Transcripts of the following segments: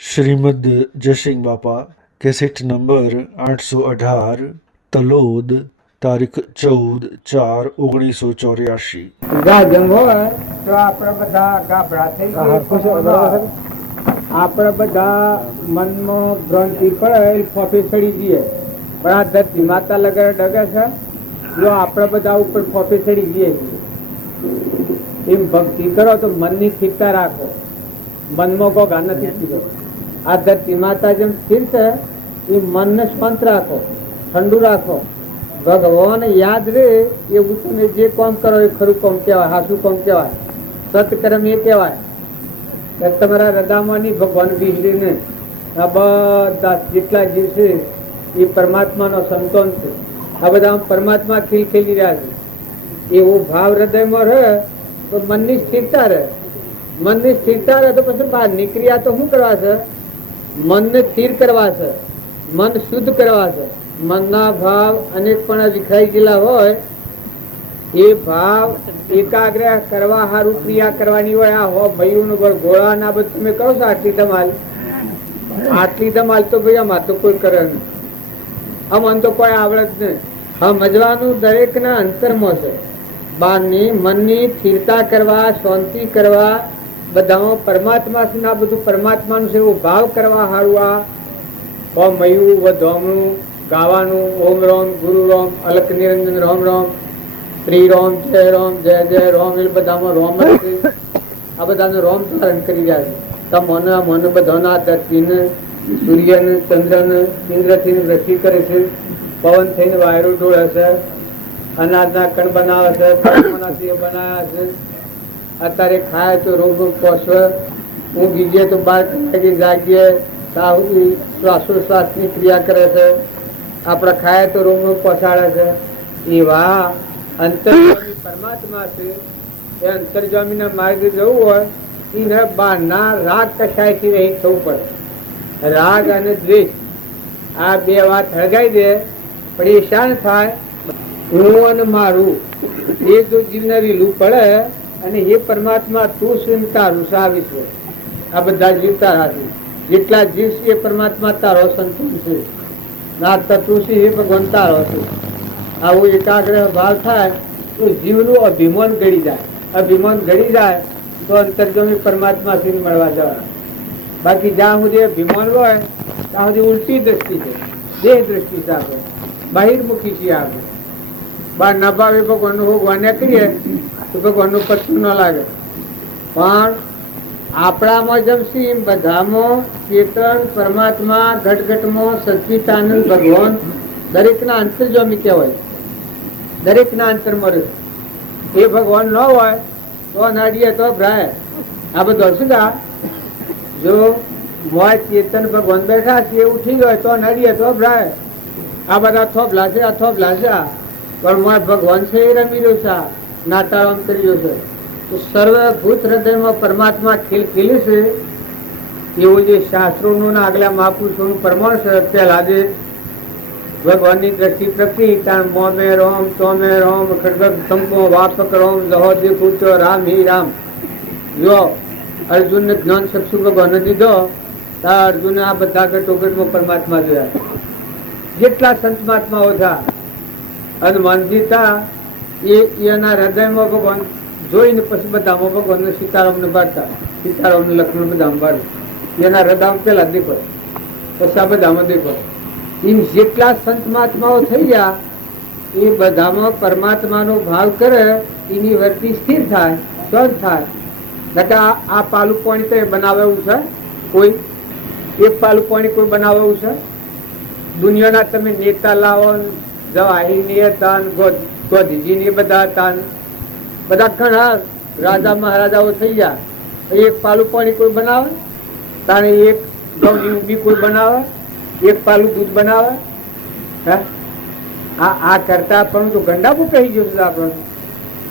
શ્રીમદ જયસિંહ બાપા cassette number 818 Talod તારીખ 14/4/1984। જંગ હોય તો આપણે બધા ગાભરા થઈ ગયા, આપણે બધા મનમાં ભ્રાંતિ પડે ફોફી ચડી જઈએ, પણ આ ધરતી માતા લગર ડગે છે જો આપણે બધા ઉપર ફોફી ચડી જઈએ છીએ। એમ ભક્તિ કરો તો મનની સ્થિરતા રાખો, મનમાં કોઈ ગા નથી કીધો। આ ધરતી માતા જેમ સ્થિર છે એ મનને શાંત રાખો, ઠંડુ રાખો, ભગવાન યાદ રહે એવું તમે જે કામ કરો એ ખરું કામ કહેવાય, હાસું કામ કહેવાય, સત્કર્મ એ કહેવાય। તમારા હૃદયમાંની ભગવાન વિસરીને આ બધા જેટલા જીવ છે એ પરમાત્માનો સંતોન છે, આ બધા પરમાત્મા ખીલખીલી રહ્યા છે, એવો ભાવ હૃદયમાં રહે તો મનની સ્થિરતા રહે। મનની સ્થિરતા રહે તો પછી બહાર નીકળ્યા તો શું કરવા છે? મનને સ્થિર કરવા છે, મન શુદ્ધ કરવા છે। મનના ભાવ અનેક પણ વિખરાઈ ગયેલા હોય એ ભાવ એકાગ્ર કરવા સારું ક્રિયા કરવાની હોય। આ હો ભાઈઓનું ગોળા ના બધું તમે કહો છો આટલી ધમાલ તો ભાઈ આમાં તો કોઈ કરે નહીં, આમ તો કોઈ આવડત નહીં। સમજવાનું દરેક ના અંતરમાં છે, બહારની મનની સ્થિરતા કરવા, શાંતિ કરવા, બધા પરમાત્મા છે, આ બધું પરમાત્માનું છે એવો ભાવ કરવા સારું આ મયું વધવાનું ગાવાનું, ઓમ રોમ ગુરુ રોમ અલક નિરંજન રોમ રોમ શ્રી રોમ જય જય રોમ, એ બધામાં રોમ જ છે, આ બધાને રોમ ધારણ કરી રહ્યા છે। મન મન બધાના ધરતીને સૂર્યને ચંદ્રને ઇન્દ્રથી વૃષ્ટિ કરે છે, પવન થઈને વાયરો ડોળે છે, અનાજના કણ બનાવે છે, બનાવ્યા છે, અત્યારે ખાય તો રોગ પોષવે, ઊંઘી ગયે તો 12 કલાકે જાગીએ, શ્વાસોશ્વાસની ક્રિયા કરે છે, આપણે ખાય તો રોગ પહોંચાડે છે। એવા અંતર્જામી પરમાત્મા છે, એ અંતર્જામીના માર્ગે જવું હોય એને બહારના રાગ કશાયથી રહી થવું પડે। રાગ અને દ્વેષ આ બે વાત હળગાઈ દે પણ એ શાંત થાય, હું અને મારું એ જો જીવને રીલું પડે અને એ પરમાત્મા તું શું તારું સા વિશ્વ, આ બધા જીવ તારા છે, જેટલા જીવ છે એ પરમાત્મા તારો સંતોષ છે, ના તત્વ છે એ ભગવાન તારો છે। આવું એકાગ્ર ભાવ થાય તો જીવનું અભિમાન ગળી જાય, અભિમાન ગળી જાય તો અંતર્જમી પરમાત્મા થી મળવા જવાય। બાકી જ્યાં સુધી અભિમાન હોય ત્યાં સુધી ઉલટી દ્રષ્ટિ છે, દેહ દ્રષ્ટિ છે, આપણે બહિર્મુખી છીએ, આપણે બહાર ના ભાવે ભગવાનનું ભોગવાને કરીએ તો ભગવાનનું પત્તું ન લાગે, પણ આપણામાં જમશી બધામાં ચેતન પરમાત્મા ઘટઘટમાં સચ્ચિદાનંદ ભગવાન દરેકના અંતર્જામી કહેવાય, દરેકના અંતરમાં રહે। એ ભગવાન ન હોય તો નાડીએ તો ભ્રાય, આ બધું શું થા જો મોય ચેતન ભગવાન બેઠા છે એવું થઈ ગયો તો નડીએ તો ભ્રાય, આ બધા થોભલા છે, આ થોભલા છે, પણ મોય ભગવાન છે એ રમી રહ્યો છે, નાતારામ કરી રહ્યો છે, તો સર્વભૂત હૃદયમાં પરમાત્મા ખીલખીલી છે એવું જે શાસ્ત્રોનું આગલા મહાપુરુષોનું પ્રમાણ છે। પહેલા જે ભગવાનની દ્રષ્ટિ પ્રતિ મોમે રોમ તોમે રોમ ખડગ સંપો વાપક રોમ જહો દેખુચો રામ હિ રામ, જો અર્જુનને જ્ઞાન ચક્ષુ ભગવાન દીધો ત્યાં અર્જુને આ બધા ઘટોઘટમાં પરમાત્મા જોયા, જેટલા સંત મહાત્માઓ થયા અને માનજીતા એના હૃદયમાં ભગવાન જોઈને પછી બધામાં ભગવાનને સીતારામને બાળતા, સીતારામને લક્ષ્મણ બધામાં બાળે, એના હૃદયમાં પેલા દેખો પછી આ બધામાં દેખો, એમ જેટલા સંત મહાત્માઓ થઈ ગયા એ બધામાં પરમાત્માનો ભાવ કરે એની વર્તિ સ્થિર થાય, શાંત થાય। આ પાલું પાણી તો બનાવે એવું છે કોઈ? એક પાલું પાણી કોઈ બનાવે એવું છે? દુનિયાના તમે નેતા લાવો, જવાહીર હતા, ગોધીજી બધા હતા, બધા ઘણા રાજા મહારાજાઓ થઈ ગયા, એક પાલું પાણી કોઈ બનાવે? તારે એક ઘઉંની ઊંબી કોઈ બનાવે? એક પાલું દૂધ બનાવે? આ કરતા પણ તો ગંડાપું કહી ગયું છે આપણને,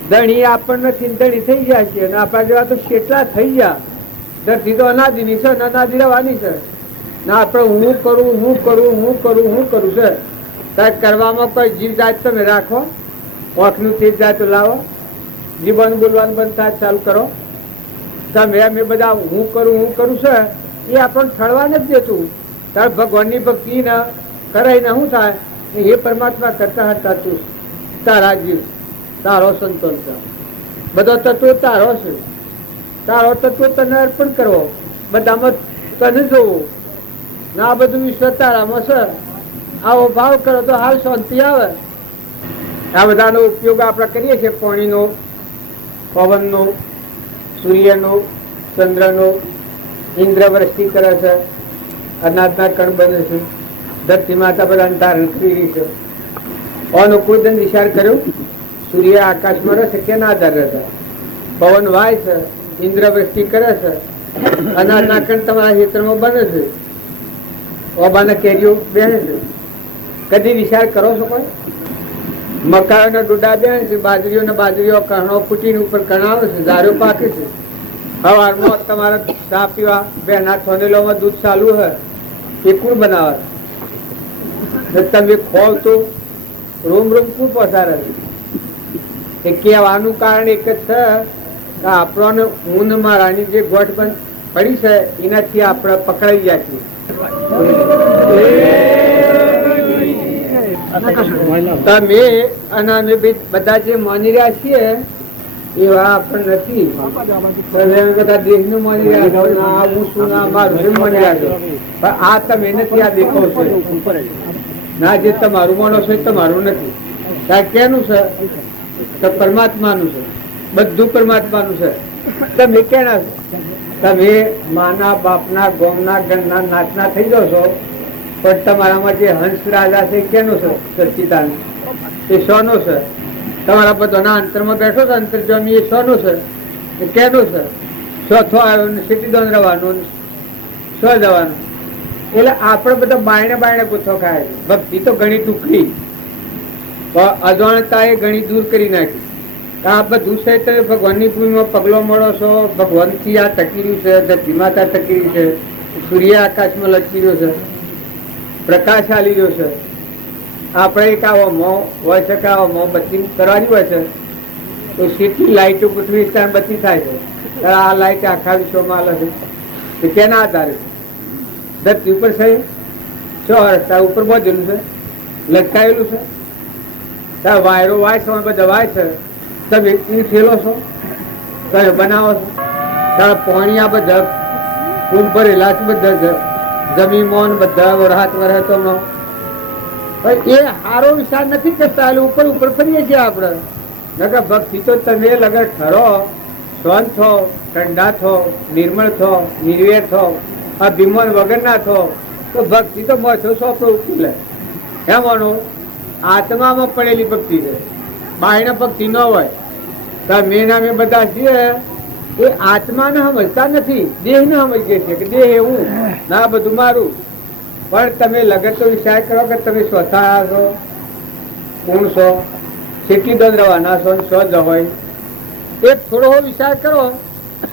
ધણી આપણને ધણી થઈ જાય છે અને આપણા જેવા તો કેટલા થઈ ગયા, ધરતી તો અનાદિની છે, અનાદિ રહેવાની છે ને આપણે હું કરું છે, ત્યારે કરવામાં કોઈ જીવ જાત તમે રાખો, ઓખનું તેજ જાય તો લાવો, જીવન બોલવાનું બંધ થાય ચાલુ કરો, તમે એમ બધા હું કરું છે એ આપણને ઠળવા નથી દેતું. તાર ભગવાનની ભક્તિ ને કરાઈને શું થાય? એ પરમાત્મા કરતા હતા તું તારા જીવ, તારો સંતોષ છે, બધો તત્વ તારો છે, તારો તત્વ તને અર્પણ કરવો, બધામાં તને જોવું ને આ બધું વિશ્વ તારામાં છે. આવો ભાવ કરો તો હાલ શાંતિ આવે. આ બધાનો ઉપયોગ આપણે કરીએ છીએ, પાણીનો, પવનનો, સૂર્યનો, ચંદ્રનો. ઇન્દ્રવૃષ્ટિ કરે છે, અનાજના કણ બને છે, ધરતી માતા બધાને ધારણ કરી રહી છે. અનુકૂળ વિચાર કર્યો, સૂર્ય આકાશમાં રહે છે કે ના આધાર રહેતા, પવન વાય છે, ઇન્દ્રવૃષ્ટિ કરે છે, અનાજના કણ તમારા ક્ષેત્રમાં બને છે, ઓબાના કેરીઓ બેસે છે. કદી વિચાર કરો છો કોઈ? મકાઈના ડોડા બેસે છે, બાજરીઓ કણો ફૂટીને ઉપર કણાવે છે, ઝાડો પાકે છે. સવારમાં તમારે ચા પીવા બેના થોનેલોમાં દૂધ ચાલુ હોય એ કોણ બનાવે? તમે ખોવ તો રૂમ કોણ પસારે? એ કહેવાનું કારણ એક જ છે કે આપણને ઊન મારાની જે ગોઠ બંધ પડી છે એનાથી આપણે પકડાઈ ગયા છીએ. તમે અને અમે બધા જે માની રહ્યા છીએ એવા આપણને નથી. બધા દેશનું માની રહ્યા છો, હું શું મારું માની રહ્યા છો, પણ આ તમે નથી. આ દેખો છો ના, જે તમારું માનો છો એ તમારું નથી. કેનું છે? તો પરમાત્માનું છે, બધું પરમાત્માનું છે. તમે કેના છો? તમે માના બાપના ગોમના ગણના નાચના થઈ જાવ છો, પણ તમારામાં જે હંસ રાજા છે કેનો છે? સચ્ચિદાનંદ. એ સોનો છે. તમારા બધાના અંતરમાં બેઠો છે, અંતર્જામી એ સોનો છે. એ કેનો છે? ચોથો આવ્યો ને સીટી દોન રવાનું, સો જવાનું. એટલે આપણે બધા બાયણે ગુથ્થો ખાય છે. ભક્તિ તો ઘણી ટૂંકી, અજાણતા એ ઘણી દૂર કરી નાખી. આ બધું છે તો ભગવાનની ભૂમિમાં પગલો મળો છો. ભગવાનથી આ ટકી રહ્યું છે, ધરતી માતા ટકી રહ્યું છે, સૂર્ય આકાશમાં લટકી રહ્યો છે, પ્રકાશ આલી રહ્યો છે. આપણે એક આવો મોં હોય છે કે આવો મોં બત્તી કરવાની હોય છે તો સીટલી લાઈટો પૃથ્વી સ્થાન બત્તી થાય છે. આ લાઈટ આખા વિશ્વમાં હાલે છે. કેના આધારે? ધરતી ઉપર છે, સો રસ્તા ઉપર બધેલું છે, લટકાયેલું છે. ત્યાં વાયરો વાય છે, બધા વાય છે. તમે ઠેલો છો, તમે બનાવો છો. ત્યાં પાણી આ બધા કુંભ ભરેલા છે, બધા જમીન બધા રાત વરસતો એ સારો વિચાર નથી કરતા. ઉપર ઉપર ફરીએ છીએ આપણે. નકર ભક્તિ તો તમે લગર ઠરો, શાંત થો, ઠંડા થો, નિર્મળ થો, નિર્વેર થો, અભિમાન વગર ના થો તો ભક્તિ તો મથો સોપડો ઉકેલે. એમ માનો આત્મામાં પડેલી ભક્તિ છે, બાયણે ભક્તિ ન હોય. તમે નામે બધા છીએ એ આત્માને સમજતા નથી, દેહને સમજીએ છીએ કે દેહ એવું ના બધું મારું. પણ તમે લગત તો વિચાર કરો કે તમે સ્વતઃ છો, કોણ છો, કેટલી દંડ રવાના છો, સ્વ જ હોય. એક થોડો વિચાર કરો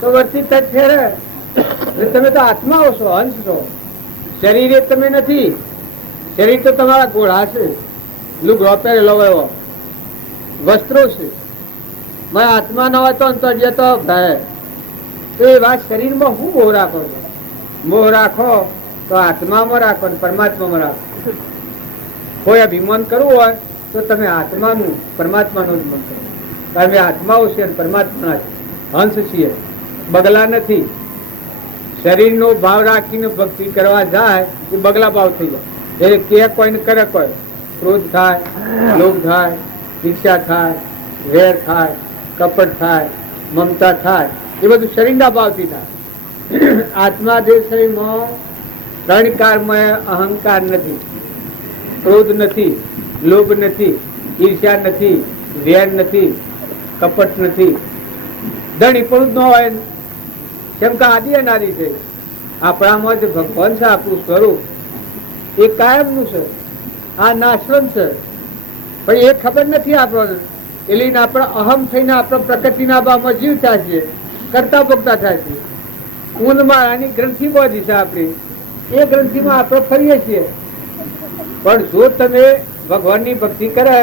તો વર્તી તજ ફેરે. તમે તો આત્માઓ છો, અંશ છો. શરીરે તમે નથી. શરીર તો તમારા ઘોડા છે, લુગડો પહેરેલો એવો, વસ્ત્રો છે. મારા આત્મા ન હોય તો અંતર્ય તો ભય. તો એ વાત શરીરમાં શું મોહ રાખો છો? મોહ રાખો તો આત્મામાં રાખો ને પરમાત્મામાં રાખો. કોઈ અભિમાન કરવું હોય તો તમે આત્માનું પરમાત્માનું અભિમાન કરો. તમે આત્માઓ છે અને પરમાત્મા છે, હંસ છીએ, બગલા નથી. શરીરનો ભાવ રાખીને ભક્તિ કરવા જાય એ બગલા ભાવ થઈ જાય. એટલે કે કોઈને કરે કોઈ ક્રોધ થાય, લોભ થાય, ઈર્ષા થાય, વેર થાય, કપટ થાય, મમતા થાય, એ બધું શરીરના ભાવથી થાય. આત્મા જે શરીરમાં ત્રણ કાળમાં અહંકાર નથી, ક્રોધ નથી, લોભ નથી, ઈર્ષ્યા નથી, વેર નથી, કપટ નથી. ધણી પણ ન હોય. કેમ કે આદિ અનાદિ છે. આપણામાં જે ભગવાન છે, આપણું સ્વરૂપ એ કાયમનું છે, આ નાશવંત છે. પણ એ ખબર નથી આપણને. એટલે આપણે અહમ થઈને આપણે પ્રકૃતિના ભાવમાં જીવતા છીએ, કરતા ભોગતા થાય છે. ઊંધ માળાની ગ્રંથિ બધી છે આપણી, એ ગ્રંથિમાં આપણે ફરીએ છીએ. પણ જો તમે ભગવાનની ભક્તિ કરે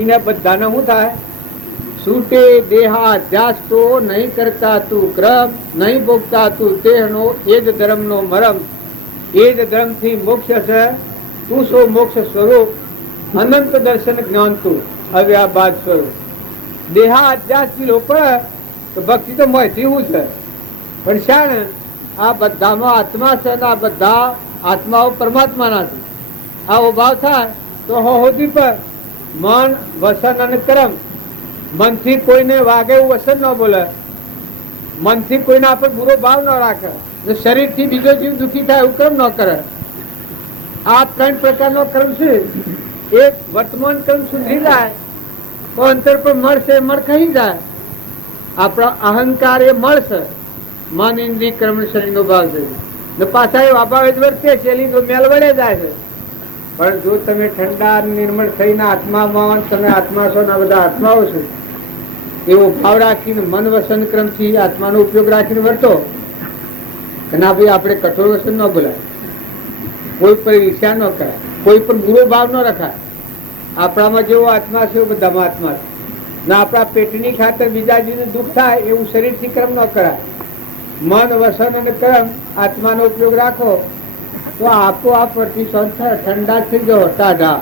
એને બધાને શું થાય? છૂટે દેહાધ્યાસ તો નહીં કરતા તું ક્રમ, નહીં ભોગતા તું તેહનો એ જ ધર્મનો મરમ. એ જ ધર્મથી મોક્ષ છે, તું સો મોક્ષ સ્વરૂપ, અનંત દર્શન જ્ઞાન તું અવ્યાબાદ સ્વરૂપ. દેહાધ્યાસથી લોકો તો ભક્તિ તો મોયથી હું છે, પણ શાણ આ બધામાં આત્મા છે ને આ બધા આત્માઓ પરમાત્માના છે. આવો ભાવ થાય તો હોદી પર મન વસન અને કર્મ. મનથી કોઈને વાગે એવું વસન ન બોલે, મનથી કોઈને આપણે બુરો ભાવ ન રાખે, શરીરથી બીજો જીવ દુઃખી થાય એવું કર્મ ન કરે. આ ત્રણ પ્રકારનો કર્મ છે. એક વર્તમાન કર્મ સુધરી જાય તો અંતર પર મળશે, મળ ખાઈ જાય. આપણા અહંકાર એ મળશે, મન ઇન્દ્રિય કર્મ શરીરનો ભાવ છે ને પાછા એ અભાવે જ વર્તે છે, મેલ વળે જાય છે. પણ જો તમે ઠંડા નિર્મળ થઈને આત્મામાં તમે આત્મા છો ને આ બધા આત્માઓ છો એવો ભાવ રાખીને મન વસન ક્રમથી આત્માનો ઉપયોગ રાખીને વર્તો કે ના ભાઈ આપણે કઠોર વસન ન બોલાય, કોઈ પર ઈર્ષ્યા ન કરાય, કોઈ પર બુરો ભાવ ન રખાય. આપણામાં જેવો આત્મા છે એવું બધામાં આત્મા છે ને આપણા પેટની ખાતર બીજા જીવને દુઃખ થાય એવું શરીરથી કર્મ ન કરાય. મન વસન અને કર્મ આત્માનો ઉપયોગ રાખો તો આપોઆપ પરથી શાંત થાય, ઠંડા થઈ જાઓ. ટાઢા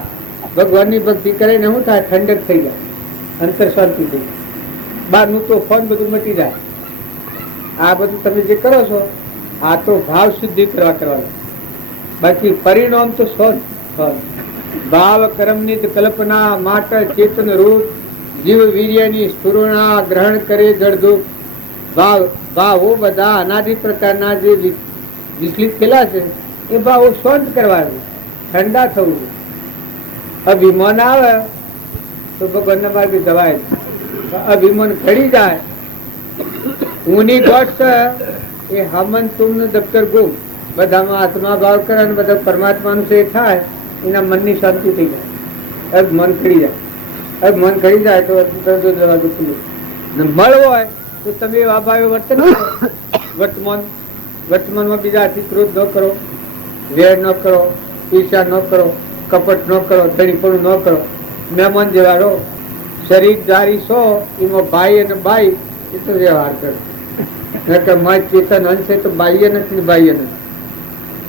ભગવાનની ભક્તિ કરે ને શું થાય? ઠંડક થઈ જાય, અંતર શાંતિ થઈ જાય, બહારનું તો ફોન બધું મટી જાય. આ બધું તમે જે કરો છો આ તો ભાવ શુદ્ધિ કરવાનું, બાકી પરિણામ તો ભાવ કર્મની કલ્પના માટે ચેતન રૂપ જીવ વીર્યની સ્ફુરણા ગ્રહણ કરે જળદુપ. ભાવો બધા અનાદિ પ્રકારના જે વિચલિત થયેલા છે એ ભાવો શાંત કરવા છે, ઠંડા થવું છે. અભિમાન આવે તો ભગવાનના માર્ગે જવાય. અભિમાન ઘડી જાય, ઊની દોટ એ હમન તુમનું દફતર ગુમ. બધામાં આત્મા ભાવ કરે અને બધા પરમાત્માનું છે થાય, એના મનની શાંતિ થઈ જાય. હવે મન ખડી જાય, હવે મન ખડી જાય તો દરવાજો ખુલ્લો મળ હોય તો તમે એવા ભાવે વર્તન કરો. વર્તમાનમાં બીજાથી ક્રોધ ન કરો, વેર ન કરો, ઈર્ષા ન કરો, કપટ ન કરો, ધણીપણું ન કરો, મહેમાન જેવા રહો. શરીર જારી છો એમાં ભાઈ અને બાઈ એ તો વ્યવહાર કરો. મન ચેતન અંશ તો બાહ્ય નથી ને બાહ્ય નથી,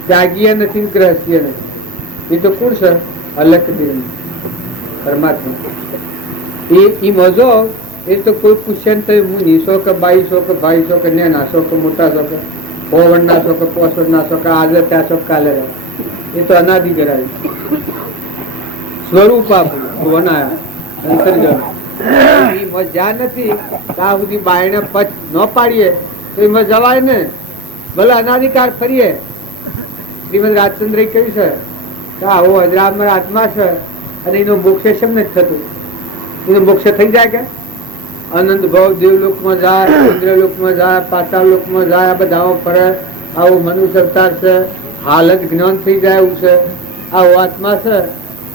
ત્યાગીય નથી ને ગ્રહસ્થીય નથી. એ તો કોણ છે? અલગ પરમાત્મા. એ મજો એ તો કોઈ પૂછે ને મુનિ છો કે બાઈ છો કે ભાઈ છો કે નેના છો કે મોટા છો કે પોવડના છો કે પોસડના છો કે આજે ત્યાં છો કાલે રહે, એ તો અનાદિ કરાવી સ્વરૂપ આપણું બનાયા. મજા નથી ત્યાં સુધી બાયણે પચ ન પાડીએ તો એમાં જવાય ને. ભલે અનાધિકાર ફરીએ. શ્રીમદ રાજચંદ્ર કહ્યું છે કે આવો હજરામાં આત્મા છે અને એનો મોક્ષ શેમ નથી થતું. એનો મોક્ષ થઈ જાય કે અનંત ભાવ દેવલોકમાં જાય, ઇન્દ્રલોકમાં જાય, પાતાળ લોકમાં જાય, આ બધા ફરે. આવું મનુષ્ય અવતાર છે, હાલત જ્ઞાન થઈ જાય એવું છે. આવો આત્મા છે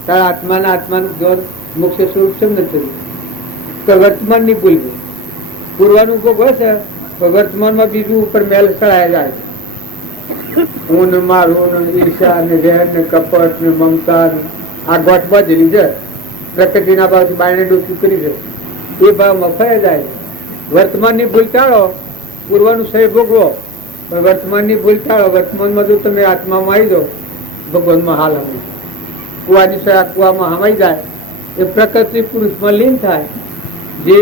તારા આત્માનું જ્ઞાન મોક્ષ સ્વરૂપ છે નથી. તો વર્તમાન ની ભૂલવું, પૂર્વાનું ભોગવે છે તો વર્તમાનમાં બીજું ઉપર મેલ ચડાયા જાય. હું મારું ઈર્ષા ને વેર ને કપટ ને મમતા આ ગોઠ બાંધેલી છે. પ્રકૃતિના ભાવથી બાયણે ડોકી કરી છે એ ભાવમાં ફરાઈ જાય. વર્તમાનની ભૂલ ટાળો, પૂર્વનું સહી ભોગવો. પણ વર્તમાનની ભૂલ ટાળો. વર્તમાનમાં જો તમે આત્મામાં આવી દો ભગવાનમાં હાલ હમાય. કુવાની સયા કુવામાં હમાઈ જાય એ પ્રકૃતિ પુરુષમાં લીન થાય. જે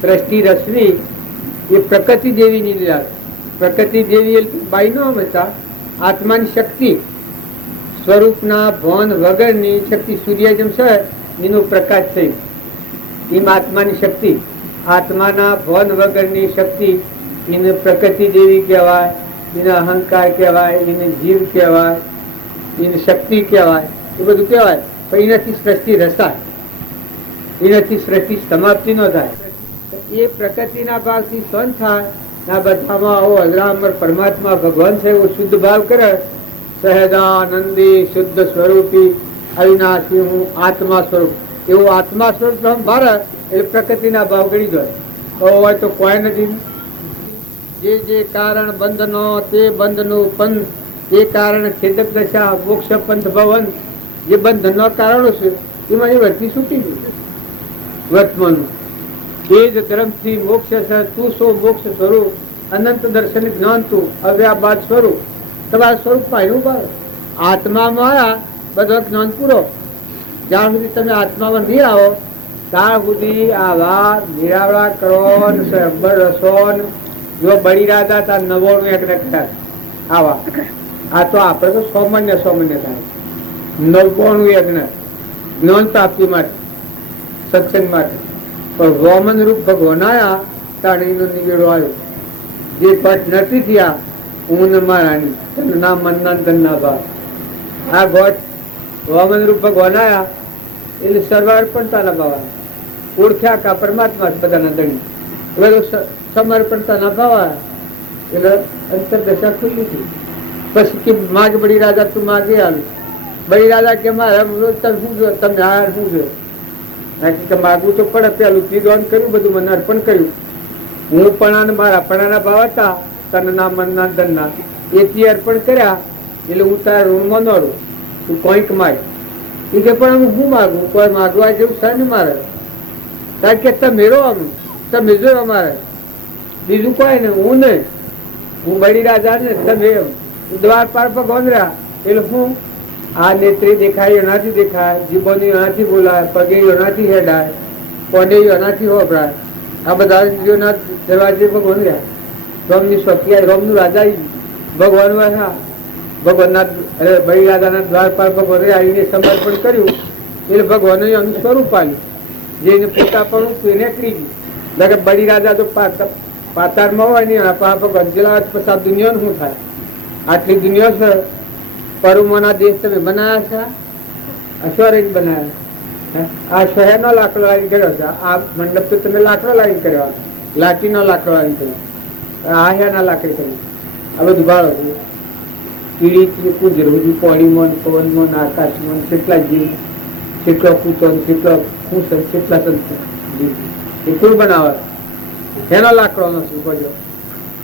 દ્રષ્ટિ રસવી એ પ્રકૃતિ દેવી ની લીલા. પ્રકૃતિ દેવી બાઈ નો હંમેશા આત્માની શક્તિ સ્વરૂપના ભવન વગરની શક્તિ સૂર્ય જેમ છે એનો પ્રકાશ થઈ. એમ આત્માની શક્તિ, આત્માના ભવન વગરની શક્તિ એને પ્રકૃતિ દેવી કહેવાય, એને અહંકાર કહેવાય, એને જીવ કહેવાય, એને શક્તિ કહેવાય, એ બધું કહેવાય. પણ એનાથી સૃષ્ટિ રસાય, એનાથી સૃષ્ટિ સમાપ્તિ ન થાય. એ પ્રકૃતિના ભાવથી સંત થાય. આ બધામાં આવો અજરામર પરમાત્મા ભગવાન છે એવો શુદ્ધ ભાવ કરે. સહેદાનંદી શુદ્ધ સ્વરૂપી અવિનાશી હું આત્મા સ્વરૂપ. એવો આત્મા સ્વરૂપ ભારે એટલે પ્રકૃતિના ભાવ ગળી જાય. હોય તો કોઈ નથી. જે કારણ બંધનો તે બંધનું પંથ, એ કારણ છેદક દશા મોક્ષ પંથ ભવન. જે બંધનના કારણો છે એમાં એ વર્તી છૂટી ગઈ વર્તમાન. એ જ ધર્મથી મોક્ષ છે. તું સો મોક્ષ સ્વરૂપ, અનંત દર્શન જ્ઞાન તું અવ્યાબાદ સ્વરૂપ. તમારા સ્વરૂપમાં એવું ભાવ આત્મામાં બધો જ્ઞાન પૂરો. જ્યાં સુધી તમે આત્મામાં નહીં આવો ત્યાં સુધી આવા નિરાવળા કરો રસો. જો બળી રાજા ત્યાં 99 યજ્ઞ કર્યા આવા. આ તો આપણે તો સામાન્ય થાય. 99 યજ્ઞ જ્ઞાન પ્રાપ્તિ માટે, સત્સંગ માટે. પણ રોમન રૂપ ભગવાન આયા તાણીનો નિવેડો આવ્યો. જે પટ નથી થયા હું ને મારાની ના મનના ધનના ભાવ. આ ગોઠ રોમન રૂપ ભગવાન આયા એટલે સર્વાર્પણતાના ભાવ ઓળખ્યા કા પરમાત્મા બધાના ધણી. હવે સમર્પણતાના ભાવ એટલે અંતરદશા ખુલ્લી હતી. પછી કે માગ બળી રાજા તું માગે આવ્યું. બળી રાજા કે મારે તમે હાર શું જોયું માગવું તો પડે. પેલું ત્રિદોન કર્યું, બધું મને અર્પણ કર્યું. હું પણ મારા પણાના ભાવ હતા તનના મનના ધનના એથી અર્પણ કર્યા. એટલે હું તારા ઋણમાં ન રહું. તું કોઈક માગ એ કે પણ હું માગું કોઈ માગવા જેવું છે ને મારે. કારણ કે તમે આમ તમે જો અમારે બીજું કોઈ ને હું નહીં. હું બળી રાજા ને તમે દ્વાર પાર પર ગોંધરા. એટલે હું આ નેત્રે દેખાય એનાથી દેખાય, જીભોની એનાથી બોલાય, પગે એનાથી હેડાય, કોડે એનાથી હોભરાય. આ બધા ઇન્દ્રિયોના દરવાજે ભગવાન રહ્યા. રોમની સ્વકીય રોમનું રાજા ભગવાન રહ્યા. ભગવાનના બળી રાજાના દ્વાર પાર ભગવાને આવીને સમર્પણ કર્યું. એટલે ભગવાને એનું સ્વરૂપ આવ્યું. જેને પોતા પણ એને કરી ગયું. બળી રાજા તો પાતારમાં હોય ને ભગવાન જેલા પછી દુનિયાનું શું થાય? આટલી દુનિયા છે. પરુમોના દેશ તમે બનાવ્યા છે, અશ્વરીન બનાવ્યા. આ શહેરનો લાકડો લાવીને કર્યો છે. આ મંડપ તો તમે લાકડો લાવીને કર્યો, લાઠીનો લાકડો લાવીને કર્યો, આહ્યાના લાકડી કર્યું. આ બધું ભાળો છે. કીડી કુંજરું પોળીમોન પવનમોન આકાશમોન કેટલા જીવ, કેટલો કૂચો, કેટલો ખુશ, કેટલા સંત એ કુલ બનાવે. એનો લાકડો નો શું પડ્યો?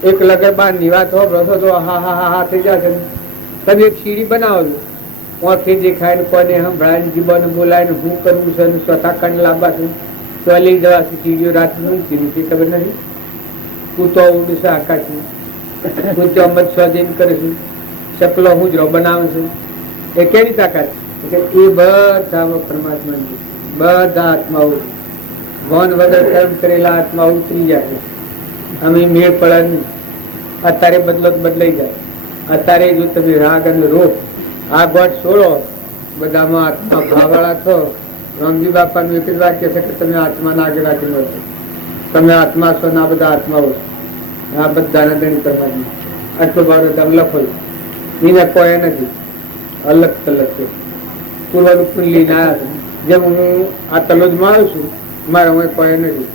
એક લગે બાર ની વાત હો તો હા હા હા હા થઈ જશે. તમે એક સીડી બનાવો છો, ઓંખે દેખાય ને કોને સંભળાય, જીબોને બોલાય ને હું કરવું છે, સ્વતા કણ લાવવા છે, તો લઈ જવાથી સીડીઓ રાત મૂકી દીધી. ખબર નથી કૂતો ઉડશે આકાશમાં, કૂતો અમદ સ્વાધીન કરે છે, ચકલો હુંજરો બનાવે છે. એ કેવી તાકાત? એ બધા પરમાત્મા, બધા આત્માઓ ભવન વગર કર્મ કરેલા આત્મા ઉતરી જાય. અમે મેળ પડે નહીં. અત્યારે બદલો બદલાઈ જાય. અત્યારે જો તમે રાગ અને રોગ આ ગોઠ છોડો, બધામાં આત્મા ભાવવાળા છો. રામજી બાપાનું એક જ વાક્ય છે કે તમે આત્માના આગળ રાખેલો છો. તમે આત્મા છો ને આ બધા આત્માઓ છો. આ બધાના ધણી પરમાત્મા. આટલો ભાવ તમે લખો એને કોઈ નથી. અલગ તલગ છે. પૂર્વનું ખુલ્લી ના જેમ હું આ તલોદમાં આવું છું, મારે હું કોઈ નથી.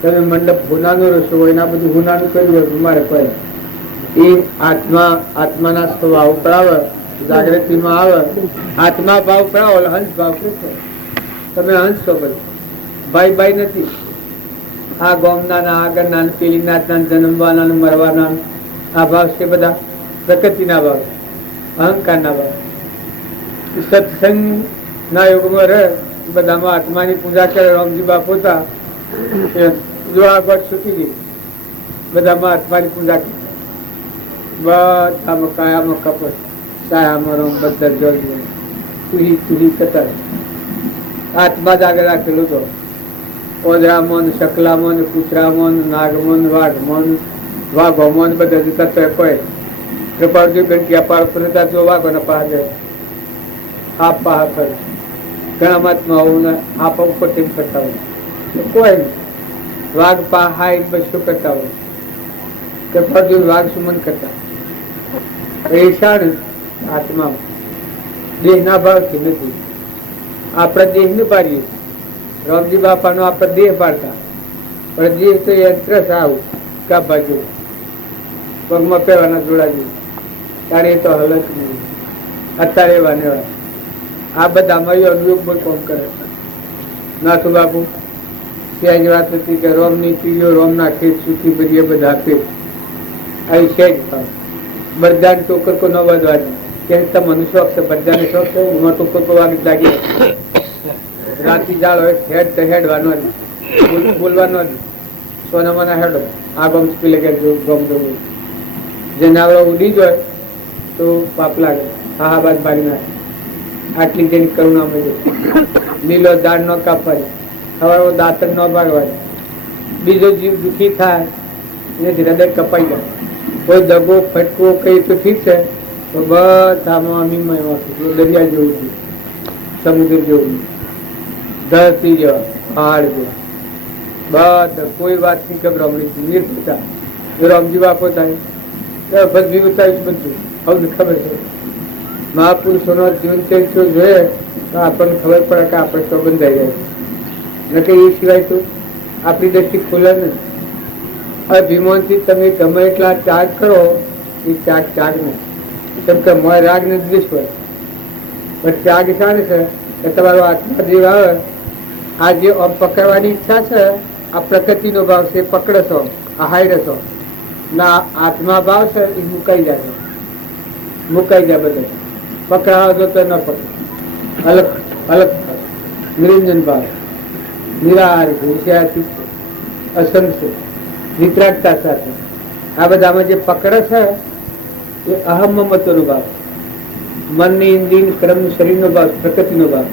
તમે મંડપ હુનાનો રસો હોય ને આ બધું હુનાનું કર્યું હોય મારે કોઈ. એ આત્માના સ્વભાવ ઉપર આવે, જાગૃતિમાં આવે. આત્મા ભાવ પર આવો, હંસ ભાવ કૃષ્ણ. તમે હંસ છો બધું, ભાઈ ભાઈ નથી. આ ગોમના આગળના પેલી નાતના જન્મવાના મરવાના આ ભાવ છે બધા પ્રકૃતિના ભાવ, અહંકારના ભાવ. સત્સંગ ના યુગમાં રહે બધામાં આત્માની પૂજા કરે. રામજી બાપુ હતા જો આ ગોઠ છૂટી ગઈ, બધામાં આત્માની પૂજા કરી. બધામાં કાયામાં કપટ, સાયામાં રોમ, બધા જોઈ તુહી તુહી કતર. આત્મા જ આગળ રાખેલું તો ઓદરામોન, શકલામોન, કૂતરામોન, નાગમોન, વાઘમોન, વાઘોમોન બધા જતા તો કોઈ કૃપાળજી બેન કે અપાર પ્રતા જો વાઘો ને પાસે આપ પા કરે. ઘણા મહાત્માઓ આપ ઉપર તેમ કરતા હોય. કોઈ નહીં. વાઘ પા હાઈ બસ શું કરતા હોય? કૃપાળજી વાઘ સુમન કરતા. પૈસાણ આત્મા દેહના ભાવથી નથી. આપણે દેહને પાડીએ. રામજી બાપાનો આપણે દેહ પાડતા, પણ દેહ તો યંત્ર સાવ કા બાજુ પગમાં પહેરવાના જોડાજી ત્યારે તો હલત નહીં. અત્યારે એવા ને આ બધામાં અનુયોગ પણ કોમ કરે. નાથુ બાપુ ત્યાં જ વાત હતી કે રોમની પીડીઓ રોમના ખેત સુખી ભરીએ બધા પેટ આવી છે જ ભાવ. બરદાન ટોકર કો ન વધવાની કે તમને શોખ છે, બધાને શોખ છે. ટોકર કો વાગી લાગી રાતી જાળ હોય હેડ તો હેડવાનો બોલવાનો જ સોનામાના હેડો આ ગમ પેલે કે ગમ દઉં જે નાવડો ઉડી જાય તો પાપ લાગે હા બાદ બારી નાખે આટલી જેની કરુણા મળે લીલો દાળ ન કાપવાની ખબર દાંતણ ન ભાગવાની બીજો જીવ દુઃખી થાય એને હૃદય કપાઈ જાય કોઈ દગો ફટકો કઈ તો ઠીક છે તો બધામાં અમીમાં દરિયા જેવું છે સમુદ્ર જેવું ધરતી જેવા પહાડ જેવા બધા કોઈ વાત ની ગભરામણી નિર્ભરતા રામજી બાપો થાય ભજવી બતાવીશ બધું હવે ખબર છે મહાપુરુષોનો જીવન ચરિત્ર જોઈએ તો આપણને ખબર પડે કે આપણે તો બંધાઈ જાય ન કે એ સિવાય તો આપણી દ્રષ્ટિ ખુલે ને હવે ભીમોનથી તમે ગમે એટલા ત્યાગ કરો એ ત્યાગ નહીં કેમ કે મોય રાગ ને દ્વેષ હોય પણ ત્યાગ શાને છે કે તમારો આત્મા જીવ આવે આ જે પકડવાની ઈચ્છા છે આ પ્રકૃતિનો ભાવ છે પકડશો આ હાઈડશો ના આત્મા ભાવ છે એ મુકાઈ જાય બધે પકડાવો જો તો ન પકડ અલગ અલગ નિરંજન ભાવ નિરાહાર છે વિષયાતીત છે અસંગ છે વિતરાગતા સાથે આ બધામાં જે પકડે છે એ અહમ મમત્વનો ભાવ મનની ઇન્દ્રિય કર્મ શરીરનો ભાવ પ્રકૃતિનો ભાવ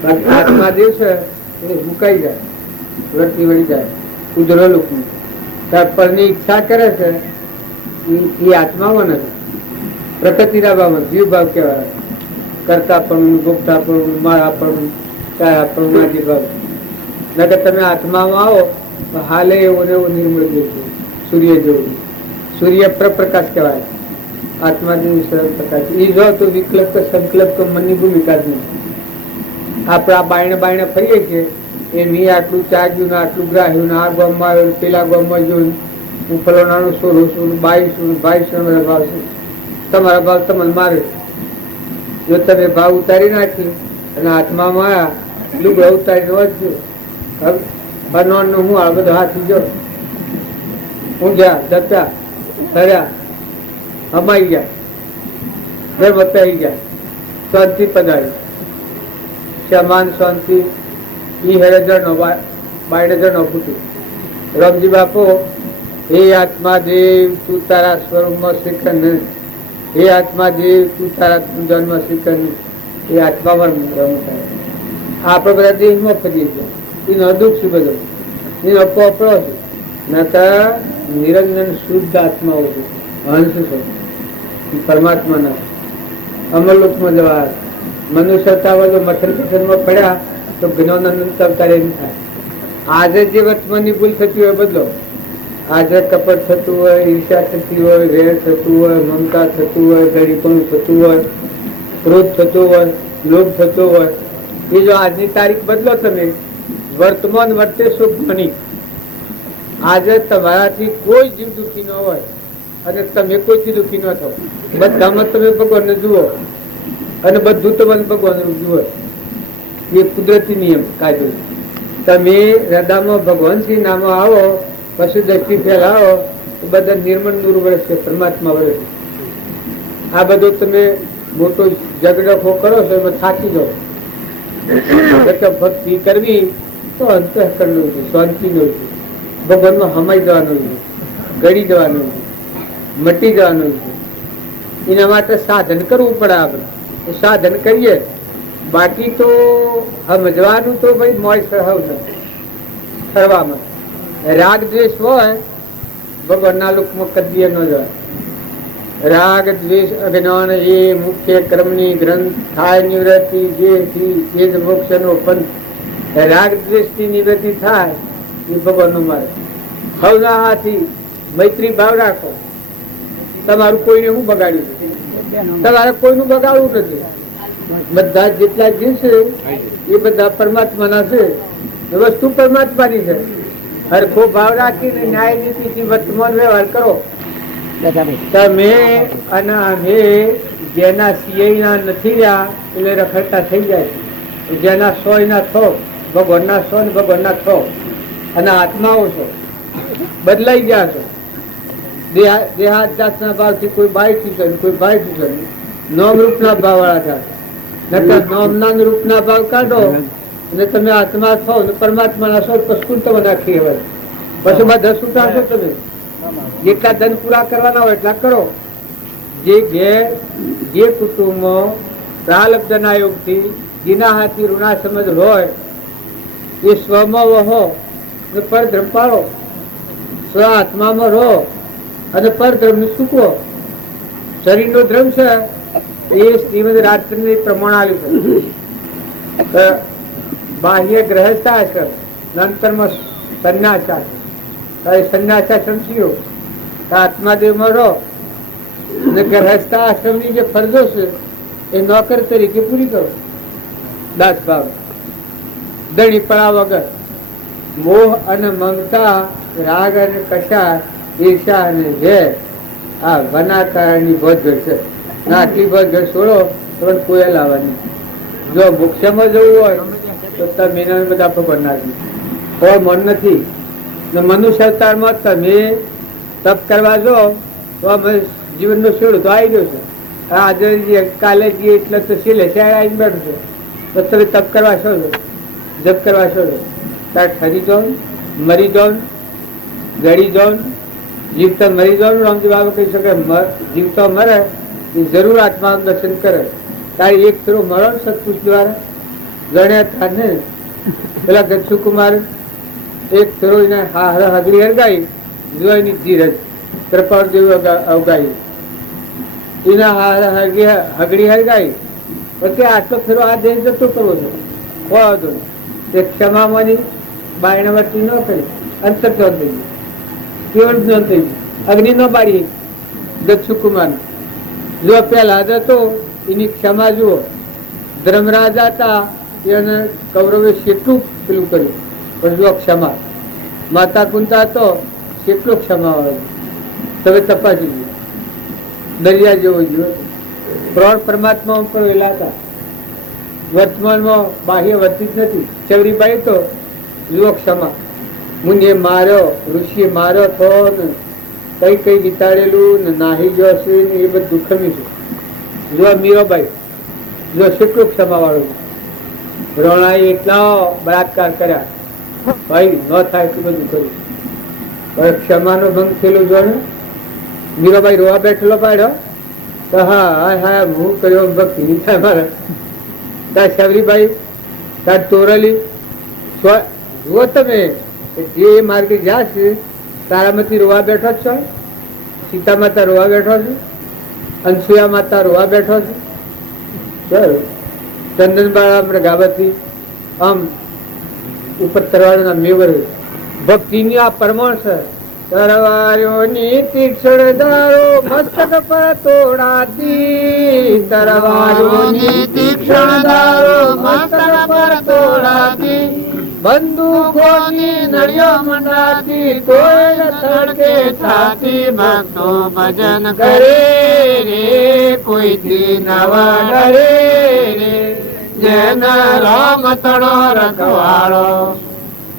બાકી આત્મા જે છે એ મુકાઈ જાય વૃત્તિ વળી જાય ઉજળો લોકની પરની ઈચ્છા કરે છે એ આત્મામાં નથી પ્રકૃતિના ભાવમાં જીવ ભાવ કહેવાય કરતા પણ ભોગતા પણ મારા પણ કયા પણ નાજી ભાવ નકર તમે આત્મામાં આવો તો હાલે એવો ને એવો નિર્મળ દેખો સૂર્ય જેવું સૂર્ય પ્રકાશ કહેવાય આત્મા જેવું સરળ પ્રકાશ એ જો તો વિકલ્પ કે સંકલ્પ તો મનની ભૂમિકા જ નથી આપણે આ બાયણે ફરીએ છીએ એ મેં આટલું ચાગ્યું ને આટલું ગ્રાહ્યું ને આ ગામમાં આવ્યું પેલા ગામમાં જોયું હું ફલોનાનું સોરું છું બાવીસું બધા ભાવ છે તમારા ભાવ તમને મારે જો તમે ભાવ ઉતારી નાખી અને આત્મામાં આવ્યા લુગડા ઉતારીને વધજો બનવાનું હું આ બધો હાથી જો ઊંઝા જતા ફર્યા હમાઈ ગયા ઘર બતાવી ગયા શાંતિ પધારી સમાન શાંતિ ઈ હેરજણ બાયડજણ ફૂટી રામજી બાપો હે આત્મા દેવ તું તારા સ્વરૂપમાં શીખન હે આત્મા દેવ તું તારા જન્મ શીખન એ આત્મામાં રમતા આપણે બધા દેહમાં ફરીએ છીએ એનો દુઃખ છે બધો એનો પોપડો છે નતા નિરંજન શુદ્ધ આત્માઓ છે હંસ છે પરમાત્મા ના અમરલોકમાં જવા મનુષ્યતા વધુ મથન પથનમાં પડ્યા તો જ્ઞાન અનંત અવતારે એમ થાય આજે જે વર્તમાનની ભૂલ થતી હોય બદલો આજે કપટ થતું હોય ઈર્ષા થતી હોય વેર થતું હોય મમતા થતું હોય ગરીપણું થતું હોય ક્રોધ થતો હોય લોભ થતો હોય એ જો આજની તારીખ બદલો તમે વર્તમાન વર્તે સુખ બની આજે તમારાથી કોઈ જીવ દુઃખી ન હોય અને તમે કોઈથી દુઃખી ન થાવ બધામાં તમે ભગવાનને જુઓ અને બધું તમારે ભગવાન જુઓ એ કુદરતી નિયમ કાયદો તમે હૃદયમાં ભગવાન શ્રી નામો આવો પશુ દ્રષ્ટિ ફેલાવો તો બધા નિર્મળ નૂર વરસશે પરમાત્મા વરસશે આ બધો તમે મોટો ઝઘડો કરો છો એમાં થાકી જાઓ ભક્તિ કરવી તો અંતઃકરણનું છે શાંતિનું છે ભગવાનમાં હમાઈ જવાનું છે ગળી જવાનું છે મટી જવાનું છે એના માટે સાધન કરવું પડે આપણે સાધન કરીએ બાકી તો સમજવાનું તો ભાઈ મોય સહવ નથી ફરવામાં રાગ દ્વેષ હોય ભગવાનના લોકમાં કદીએ ન જવાય રાગ દ્વેષ અજ્ઞાન એ મુખ્ય ક્રમની ગ્રંથ થાય નિવૃત્તિ જે જ મોક્ષનો પંથ રાગ દ્વેષની નિવૃત્તિ થાય એ ભગવાનનો માર્ગ હવના હાથી મૈત્રી ભાવ રાખો તમારું કોઈને હું બગાડ્યું તમારે કોઈનું બગાડવું નથી બધા જેટલા જીવ છે એ બધા પરમાત્માના છે વસ્તુ પરમાત્માની છે હરખો ભાવ રાખીને ન્યાય નીતિથી વર્તમાન વ્યવહાર કરો તમે અને અમે જેના સિંહના નથી રહ્યા એટલે રખડતા થઈ જાય જેના સોયના થો ભગવાનના સો ને ભગવાનના થો અને આત્માઓ છો બદલાઈ ગયા છો દેહાત જાતના ભાવથી કોઈ બાઈ છે કોઈ ભાઈ છે નોમ રૂપના ભાવ વાળા થાય નોમના રૂપના ભાવ કાઢો અને તમે આત્મા છો ને પરમાત્માના છો પછી તમે નાખી હવે પછી બધા છૂટાશો તમે જેટલા ધન પૂરા કરવાના હોય એટલા કરો. જે ઘેર જે કુટુંબો પ્રાલબ્ધના યોગથી જેના હાથી ઋણા સમજ હોય એ સ્વમાં વહો ને પરધ્રમ પાળો. સ્વ આત્મામાં રહો અને પરધ્રમ ને ચૂકવો. શરીરનો ધર્મ છે એ શ્રીમદ રાત્રિ પ્રમાણ આવ્યું છે. બાહ્ય ગ્રહસ્થાશ્રમ અંતરમાં સંન્યાસાશ્રમ. સંન્યાસાશ્રમ થયો આત્માદેવમાં રહો અને ગ્રહસ્થાશ્રમની જે ફરજો છે એ નોકર તરીકે પૂરી કરો. દાસ ભાવ દણી પડા વગર મોહ અને મમતા રાગ અને કશાર ઈર્ષા અને ઝેર આ વનાકારની ભોજભેળ છે. આટલી ભોજભેળ છોડો તો કોઈ લાવવાની. જો મોક્ષમાં જવું હોય તો તમે એના બધા ખબર નાખી કોઈ મન નથી. મનુષ્ય અવતારમાં તમે તપ કરવા જો તો જીવનનો છેડો તો આવી ગયો છે. આજે કાલે જઈએ એટલે તો છેલ્લે શહેર આવીને બેઠું છે. તો તમે તપ કરવા છો જપ કરવા છો ત્યારે ઠરી જાઓ મરી જાઓ ગળી જાઓ જીવતા મરી જાઓ. રામજી બાબા કહી શકે જીવતો મરે એ જરૂર આત્મા દર્શન કરે. તારી એક ફેરો મરો સત્પુરુષ દ્વારા ગણ્યા હતા ને પેલા ગજસુકુમાર એક ફેરો એને હગડી હરગાઈ જોઈની ધીરજ કૃપાળ જેવું અવગાઈ એના હગડી હરગાઈ પછી આટલો ફેરો આ દેહ જતો કરવો છે વાંધો તે ક્ષમામાંની બાયણવર્તી ન કરી અંતર થઈ ગઈ કેવળ જ્ઞાન થઈ ગયું. અગ્નિ ન બાળી ગજસુકુમાર જો પેલા હતો એની ક્ષમા જુઓ. ધર્મરાજ હતા એને કૌરવે કેટલું પેલું કર્યું પણ જો ક્ષમા. માતા કુંતા હતો કેટલો ક્ષમા વાળો. તમે તપાસી જુઓ દરિયા જેવો જીવો પ્રાણ પરમાત્મા ઉપર વેલા હતા. વર્તમાનમાં બાહ્ય વધતી જ નથી. ચવરીબાઈ તો જુઓ ક્ષમા. મુનિએ માર્યો ઋષિએ માર્યો થો ને કઈ કઈ વિતાડેલું ને નાહી ગયો છે ને એ બધું ખમીશું. જો મીરાબાઈ જો કેટલું ક્ષમા વાળું. રોણાએ એટલા બળાત્કાર કર્યા ભાઈ ન થાય એટલું બધું કર્યું પણ ક્ષમાનો ભંગ થયેલો જો ને. મીરાબાઈ રોવા બેઠેલો પાડ્યો તો હા હા હા હું કર્યો ભક્તિ નહીં થાય મારે. તાર શબરીબાઈ તાર તોરલી જુઓ તમે જે માર્ગે જ્યાં છે તારામાંથી રોવા બેઠો જ છો. સીતા માતા રોવા બેઠો છે. અનસુયા માતા રોવા બેઠો છે. ચલો ચંદનબાળા મૃગાવતી આમ ઉપર તરવાડના મેવર ભક્તિની આ પરમાણ છે. તરવારીઓની તીક્ષ્ણ ધારો મસ્તક પર તોડાતી. તરવારીઓની તીક્ષ્ણ ધારો મસ્તક પર તોડાતી. બંદૂકોની નળીઓ મંડાતી કોઈ તડકે થાતી. ભક્તો ભજન કરે રે કોઈથી નવા ડરે રે જેના રામ તણો રખવાળો.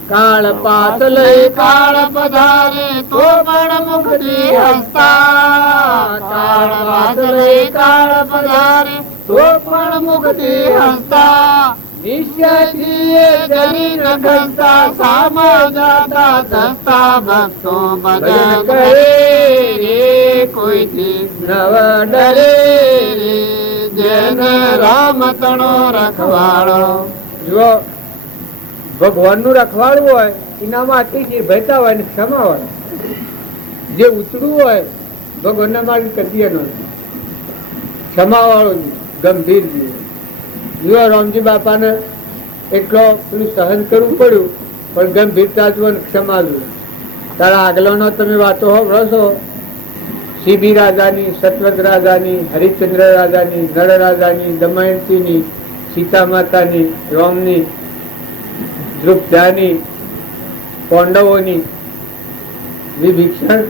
કાળ પાત લઈ કાળ પધારે તો પણ મુક્તિ હસતા. કાળ પાત લઈ કાળ પધારે તો પણ મુક્તિ હસતા. નિશ્ચયથી જરી નખસતા સામો જાતા ધસતા. ભક્તો ભજન કરે રે કોઈથી નવા ડરે રે જેને રામ તણો રખવાળો. જો ભગવાન નું રખવાડવું હોય એનામાં આટલી નિર્ભયતા હોય ને ક્ષમા હોય. જે ઉતરવું હોય ભગવાન ના માર્ગ કરી નો ક્ષમા વાળો ગંભીર જીવ. જો રામજી બાપા ને એટલો પેલું સહન કરવું પડ્યું પણ ગંભીરતા જ ક્ષમા જ. તારા આગળનો તમે વાતો હોભળો છો સીબી રાજાની, સતવદ રાજાની, હરિશ્ચંદ્ર રાજાની, નળ રાજાની, દમયંતીની, સીતા માતાની, રામની, દ્રુપદાની, પાંડવોની. વિભીષણ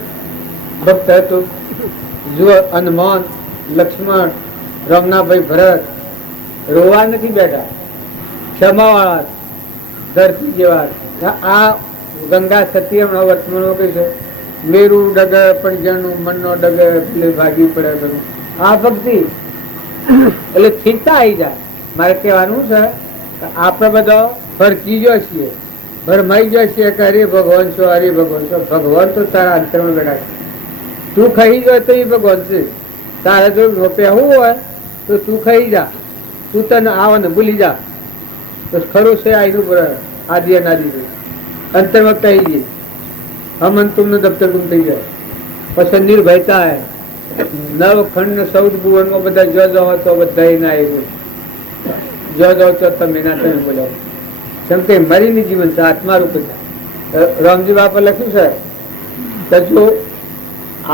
ભક્ત હતું. જુઓ હનુમાન, લક્ષ્મણ, રમનાભાઈ ભરત રોવા નથી બેઠા. ક્ષમા વાળા ધરતી જેવા. આ ગંગા સતી હમણાં વર્તમાનમાં કહે છે મેરું ડગે પણ જેનું મનનો ડગે એટલે ભાગી પડે બધું. આ ભક્તિ એટલે ચિંતા આવી જાય. મારે કહેવાનું છે આપણે બધો ફરકી ગયો છીએ, ભરમાઈ ગયો છીએ કે હરે ભગવાન છો, હરે ભગવાન છો. ભગવાન તો તારા અંતરમાં બેઠા છે. તું ખાઈ ગયો તો એ ભગવાન છે. તારે જો પહેવું હોય તો તું ખાઈ જા, તું તને આવને ભૂલી જા તો ખરું છે. આયનું આદિ અનાદિ અંતરમાં કહી ગઈ હમન તુમને દફતર ગુમ થઈ જાય. પછી નિર્ભયતા હે નવ ખંડ સૌદ ભુવનમાં બધા જો જાઓ તો બધા ના આવ્યું, જો જાઓ તો તમે ના તમે બોલાવો. કેમ કે મરીની જીવન છે, આત્મા રૂપ છે. રામજી બાપા લખ્યું છે કે જો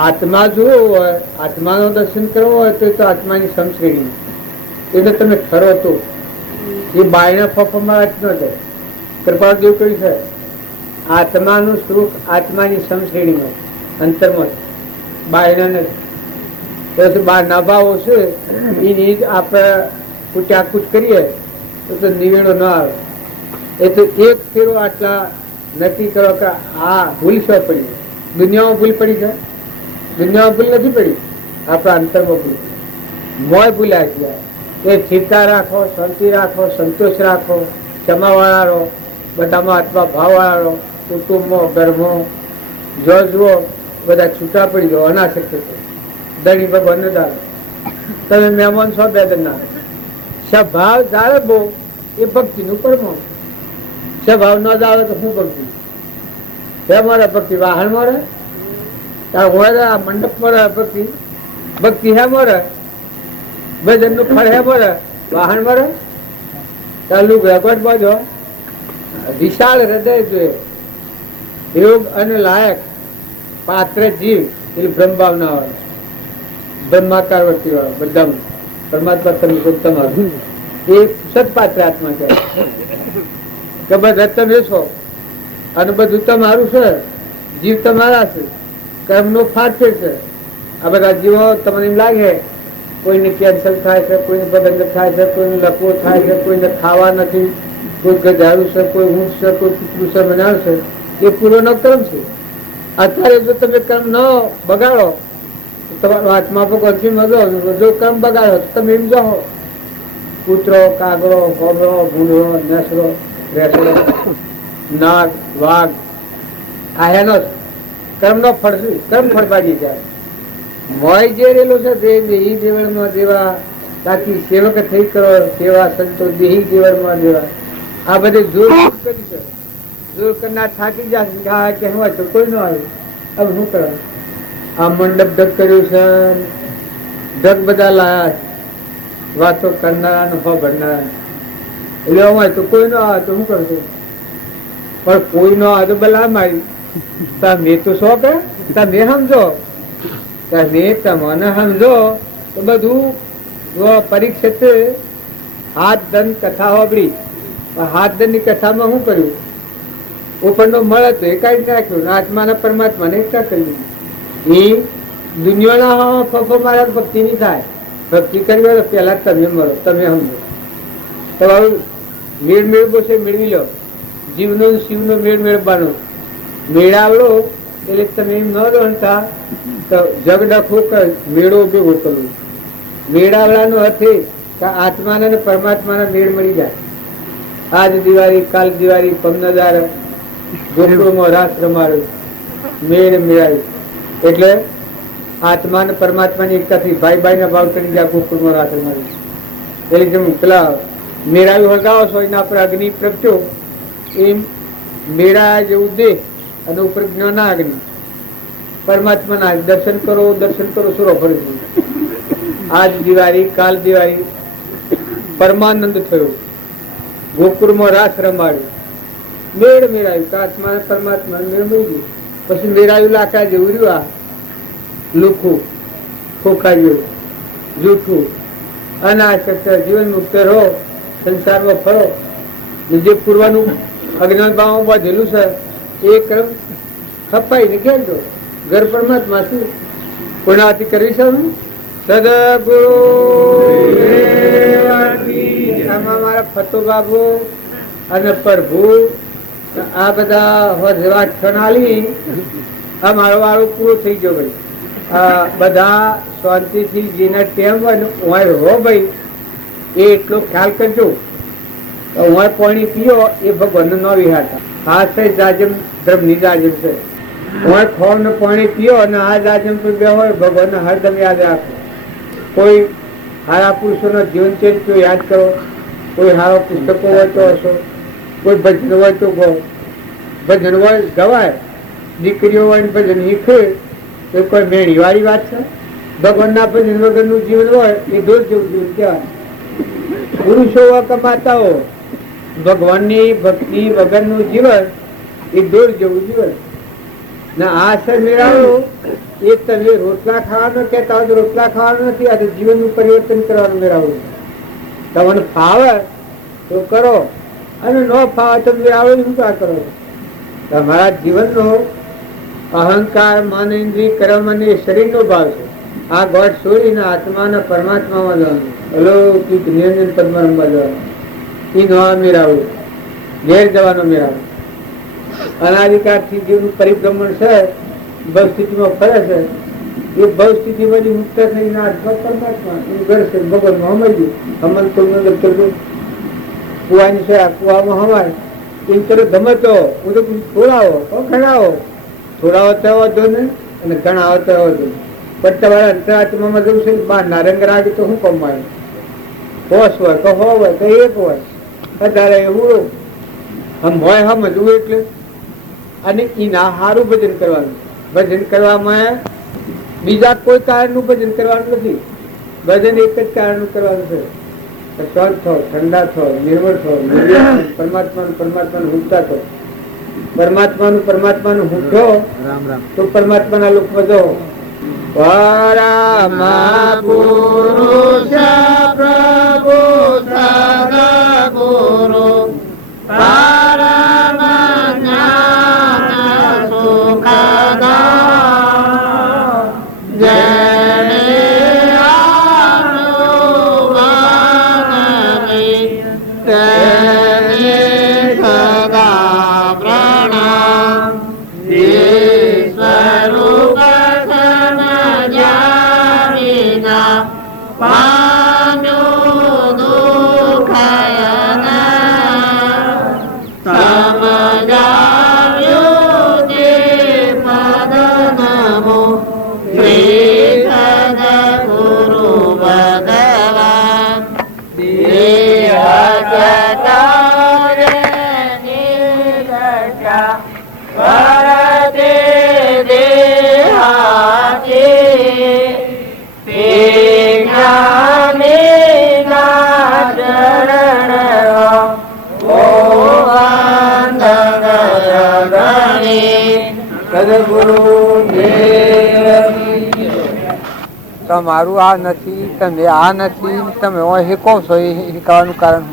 આત્મા જોવો હોય, આત્માનું દર્શન કરવું હોય તો આત્માની સમશ્રેણી એટલે તમે ઠરો તો એ બાયના ફફમાં જ ન થાય. કૃપાદેવ કહ્યું છે આત્માનું સ્વરૂપ આત્માની સમશ્રેણીમાં અંતરમાં બાયના નથી. પછી બાર નાભાવો છે એની આપણે કૂટ્યાકૂટ કરીએ તો નિવેડો ન આવે. એ તો એક ફેરો આટલા નક્કી કરો કે આ ભૂલ શું પડી. દુનિયામાં ભૂલ પડી છે? દુનિયામાં ભૂલ નથી પડી, આપણા અંતરમાં ભૂલ. મોય ભૂલ્યા છે. એ ચિંતા રાખો, શાંતિ રાખો, સંતોષ રાખો, ક્ષમાવાળા રહો, બધામાં આત્મા ભાવવાળા રહો, કુટુંબમાં ઘરમાં જો જુઓ બધા છૂટા પડી જાઓ. અનાશક્ય છે દણી ભગવાન દાડો તમે મહેમાન છો બે દરના. સ્વભાવ જાળવવો એ ભક્તિનું પરમાણ. સ્વભાવ ન જાળવે તો શું ભક્તિ? હે મારે ભક્તિ વાહન મારે આ મંડપ મારે ભક્તિ, ભક્તિ હે મારે ભજન નું ફળ હે મારે વાહન મારે ચાલુ રેકોર્ડ બાજુ વિશાળ હૃદય જોઈએ, યોગ અને લાયક પાત્ર જીવ એ બ્રહ્મ ભાવના હોય, બ્રહ્માકાર વર્તી વાળો બધા પરમાત્મા તમે તમારું એ સદપાત્ર આત્મા કહેવાય. કે બધા તમે છો અને બધું તમારું છે, જીવ તમારા છે, કર્મનો ફાટે છે. આ બધા જીવો તમને એમ લાગે કોઈને કેન્સર થાય છે, કોઈને બદંગ થાય છે, કોઈને લકવો થાય છે, કોઈને ખાવા નથી, કોઈ ગધારું છે, કોઈ ઊંટ છે, કોઈ કૂતરું છે, બનાવ છે. એ પૂર્વનો કર્મ છે. અત્યારે જો તમે કર્મ ન બગાડો તો તમારો આત્મા ભગવાનથી મજો. જો કર્મ બગાડો તો તમે એમ જાઓ કૂતરો, કાગડો, ભોગડો, ભૂંડો, નેસડો, રેસડો, નાગ, વાઘ આ એનો કર્મનો ફળ શું? કર્મ ફળબાજી જાય. મોય જે રેલો છે દેહી દેવળમાં દેવા, તાકી સેવક થઈ કરો સેવા સંતો દેહી દેવળમાં દેવા. આ બધે જોર કરી છે. જોર કરનાર થાકી જાય કહેવાય તો કોઈ ન આવે. હવે શું કરવા? આ મંડપ ઢગ કર્યું છે, ઢગ બધા લાયા વાતો કરનારા હો ભરનારા. એટલે અમારે તો કોઈ ન આવે તો શું કરશું? પણ કોઈ ન આવે તો બલા મારી તમે તો શો કે તમે સમજો, તમે તમને સમજો તો બધું પરીક્ષિત હાથ દંડ કથા હોબળી. હાથ દંડ ની કથામાં શું કર્યું? ઉપરનો મળે તો એ કાઢી નાખ્યું, આત્માના પરમાત્માને એકતા કરી. એ દુનિયાના ફફો મારા ભક્તિ નહીં થાય. ભક્તિ કરી હોય તો પેલા તમે મળો, તમે સમજો. તો મેળ મેળવો છે મેળવી લો. જીવનો શિવનો મેળ મેળવવાનો મેળાવડો એટલે તમે એમ ન રણતા તો જગ ડખો મેળો ભેગો કરવો. મેળાવડાનો અર્થ એ કે આત્માને અને પરમાત્માના મેળ મળી જાય. આજ દિવાળી, કાલ દિવાળી, પમનદાર ગોકુળમાં રાસ રમાડ્યો, મેળ મેળાવી. એટલે આત્મા ને પરમાત્માની એકતાથી ભાઈ ભાઈ ના ભાવ કરી જાય. ગોકુળમાં રાસ રમાડ્યો એટલે જેમ પેલા મેળાવી હળગાવો છો એના પર અગ્નિ પ્રગટ્યો એમ મેળા જેવું દેહ અને ઉપર જ્ઞાના અગ્નિ પરમાત્માના દર્શન કરો, દર્શન કરો સુરો ફરે. આજ દિવાળી, કાલ દિવાળી પરમાનંદ થયો, ગોકુળમાં રાસ રમાડ્યો, મેળ મેળાવ્યું. આત્મા પરમાત્મા મેળ મળી ગયું. પછી મેળાવ્યું લાકડા જેવું રહ્યું. આ લુખું ખોખાયું જૂઠું અનાશક્ત જીવન મુક્ત રહો, સંસારમાં ફરો. જે પૂર્વનું અજ્ઞાન ભાવ બાંધેલું છે એ ક્રમ ખપાઈને ખેલજો. ઘર પરમાત્મા શું પૂર્ણાવતી કરવી છે? સદગુરુ મારા ફતો બાબુ અને પ્રભુ આ બધા વાત ખણાલી આ મારો વાળો પૂરો થઈ ગયો ભાઈ. આ બધા શાંતિથી જેના ટેમ હોય હો ભાઈ એ એટલો ખ્યાલ કરજો તો હું પાણી પીઓ એ ભગવાનનો ન વિહારતા. આ છે જાજમ ધર્મની જાજમ છે. હું ખોવાનું પાણી પીઓ અને આ જાજમ પર બે હોય ભગવાનને હરદમ યાદ રાખો. કોઈ સારા પુરુષોનો જીવન ચરિત્ર યાદ કરો, કોઈ સારા પુસ્તકો વાંચો હશો, કોઈ ભજન હોય તો ગો, ભજન હોય ગવાય, દીકરીઓ હોય ભજન શીખે તો કોઈ મેળી વાળી વાત છે? ભગવાનના ભજન વગરનું જીવન હોય એ દૂર જેવું જીવન કહેવાય. પુરુષો કમાતાઓ ભગવાનની ભક્તિ વગરનું જીવન એ દૂર જેવું જીવન. ને આ છે મેળાવું એ તમે રોટલા ખાવાનું કહેતા હોય તો રોટલા ખાવાનું નથી, આ તો જીવનનું પરિવર્તન કરવાનું મેળાવું. તમને ફાવે તો કરો અને ન ફાવે તો મેળાવું શું કા કરો? તમારા જીવનનો અહંકાર, માન, ઇન્દ્રિય, કર્મ અને શરીરનો ભાવ છે. આ ગોઠ છોડીને આત્માના પરમાત્મામાં જવાનું, અલૌકિક નિરંજન પદમાં રમવા જવાનું. એ નવા મેળાવું, ઘેર જવાનો મેળાવું. અનાધિકારથી જેનું પરિભ્રમણ છે, ભવ સ્થિતિમાં ફરે છે, એ ભવ સ્થિતિમાંથી મુક્ત થઈને આત્મા પરમાત્મા એનું ઘર છે. ભગવાનમાં સમજ્યું, અમલ તો કુવાની છે, કુવામાં હમાય એમ ચલો ગમે તો હું તો થોડાવો તો ઘણાવો, થોડાવો તો વધો ને અને ઘણાવો તો વધો. પણ તમારા અંતરાત્મામાં જવું છે બહાર નારંગ રાગ તો શું કમાય? હોશ હોય તો હોય તો એક હોય, વધારે એવું હમ હોય સમજવું એટલે. અને એના સારું ભજન કરવાનું. ભજન કરવામાં બીજા કોઈ કારણનું ભજન કરવાનું નથી. ભજન એક જ કારણનું કરવાનું છે. શાંત થો, ઠંડા થો, નિર્મળ થો, પરમાત્માનું હુંકતા થો. પરમાત્માનું હુંકો તો પરમાત્માના લોકમાં જો. પરમા પુરુષ પ્રભુ સદગુરુ પરમ જ્ઞાન સુખદા જેને આનુવંગી તેને સદા પ્રણામ. ઈશ્વરૂપ સમજાવીના પામ્યો દુઃખયના સમજાવ્યું તે પદ નમો શ્રી સદગુરુ ભગવાન. દેહ જગત નિર્ગતા પરતે દેહાતે તે જ્ઞાનીના ચરણ સદગુરુ તમારું આ નથી, તમે આ નથી, તમે શીખો છો. એ શીખવાનું કારણ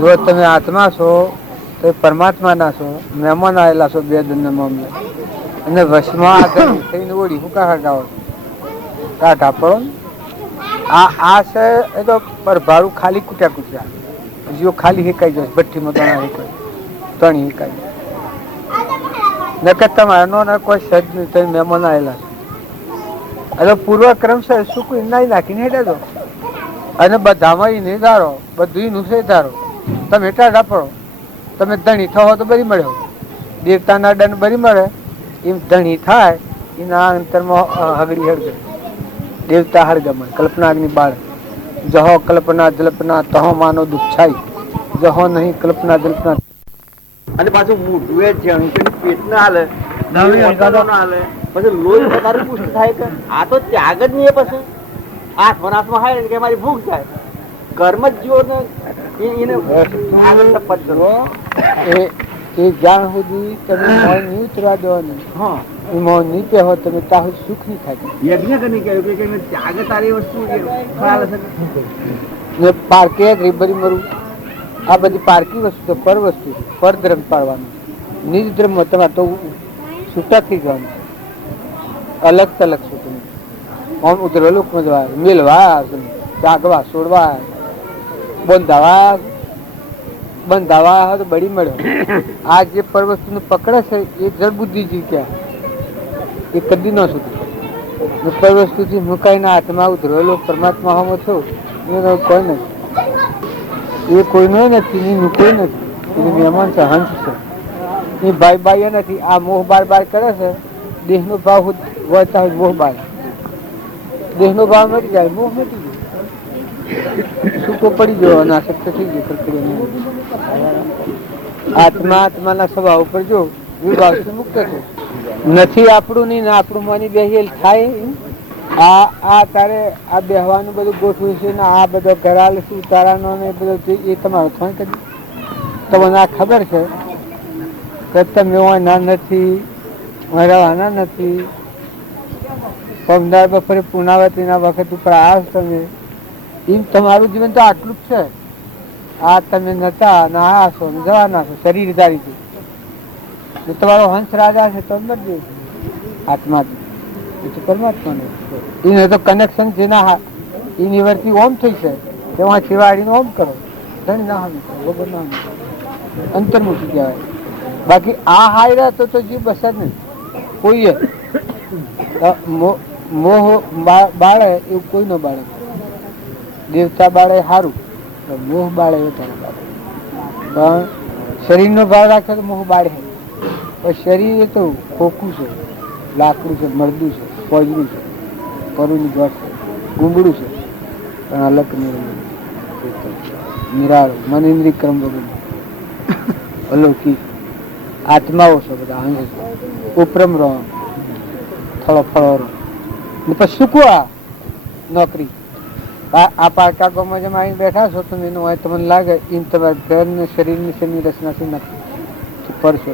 જો તમે આત્મા છો તો પરમાત્મા ના છો, મહેમાન આવેલા છો બે દનના મામલે અને વશમાં આગળ થઈને ઓળી શું કા હટાવો કાઢા પડો. આ છે એ તો પરભારું ખાલી કૂટ્યા કૂટ્યા જો ખાલી હિકાઈ જશે. ભઠ્ઠીમાં દાણા હિકાય, તણી હિકાય નકર તમારા નો કોઈ સજ નહીં. તમે મહેમાન આવેલા છો એટલે પૂર્વક્રમ છે શું કોઈ નાઈ નાખીને હેઠે દો અને બધામાં નહીં ધારો, બધું નું છે ધારો. તમે ટાઢા પડો, તમે ધણી થવો તો બરી મળ્યો, દેવતાના દંડ બરી મળે એમ ધણી થાય એના અંતરમાં હગડી હળગે. દેવતા હળગમણ કલ્પનાગ્નિ બાળ જહો કલ્પના જલ્પના તહો માનો દુઃખાઈ જહો નહીં કલ્પના જલ્પના. અને પાછું મોઢું એ જાણું કે પેટ ના હાલે હાલે પછી લોહી વધારે પુષ્ટ થાય કે આ તો ત્યાગ જ નહીં. પછી આત્મનાથમાં થાય કે મારી ભૂખ થાય કર્મ જ જીવો ને એને આગળ તપત કરો. એ જ્ઞાન સુધી તમે મોં નહીં ઉતરવા દેવાનું. હા એ મોં નહીં પહેવો તમે ત્યાં સુખ નહીં થાય. યજ્ઞ કરીને કહ્યું કે ત્યાગ તારી વસ્તુ ખ્યાલ હશે ને પારકે રીબરી મરું આ બધી પારકી વસ્તુ તો પર વસ્તુ છે. પર ધર્મ પાડવાનું, નિજ ધર્મ તમારે તો છૂટા થઈ જવાનું. અલગ તલગ છો તમે. આમ ઉતરેલું મજવા મેલવા જાગવા છોડવા બંધાવા તો બળી મળ્યો. આ જે પર વસ્તુ પકડે છે એ જળ બુદ્ધિજી ક્યાં એ કદી ન સુધી પર વસ્તુથી મુકાઈને આત્મા ઉતરેલો પરમાત્મા હમો છો કોઈ નથી. એ કોઈનો નથી, એનું કોઈ નથી. એ મહેમાન છે, હંસ છે. એ ભાઈ ભાઈ નથી. આ મોહ બાર બાર કરે છે. દેહનો ભાવ વધતા હોય, મોહ બાર. દેહનો ભાવ મરી જાય, મોહ મટી જાય, સૂકો પડી ગયો અને આસક્ત થઈ ગયો પ્રક્રિયા. આત્મા આત્માના સ્વભાવ ઉપર જો વિભાવથી મુક્ત છે. નથી આપણું નહીં ને આપણું માની બેહેલ થાય. આ તારે આ બેહવાનું બધું ગોઠવું છે ને આ બધો કરાલ છે ઉતારાનો ને બધો એ તમારો થોડ કરી તમને આ ખબર છે કે તમે ના નથી રહેવાના નથી. પગદાર બપોરે પુનાવતીના વખત ઉપર આવ તમે એમ તમારું જીવન તો આટલું જ છે. આ તમે નતા ના આશો ને જવાના છો શરીર ધારીથી. તમારો હંસ રાજા છે તો મરજો આત્મા પરમાત્મા એને તો કનેક્શન જેના એની વર્તી ઓમ થઈ છે તેમાં છેવાડીને ઓમ કરો ધણી ના વગર ના અંતર્મુખી કહેવાય. બાકી આ હાયરા તો જીવ બસ જ નહીં કોઈએ મોહ બાળે એવું કોઈ ન બાળે. દેવતા બાળે સારું, મોહ બાળે એ તારે બાળે. પણ શરીરનો ભાવ રાખે તો મોહ બાળે. પણ શરીર એ તો ખોખું છે, લાકડું છે, મરદું છે, પોજરું છે, પરુની ગોઠ છે, ગુંબડું છે, પણ અલગ નિરાળો મન ઇન્દ્રિય ક્રમ વગર અલૌકિક આત્માઓ છે બધા. અંગ ઉપરમ રહો થોડો ફળો રહો ને પછી શીખવા નોકરી. આ પારકા ગામમાં જેમ આવીને બેઠા છો તમે એનું હોય તમને લાગે એમ તમારા ઘરની શરીરની શરીરની રચનાથી નથી પરશો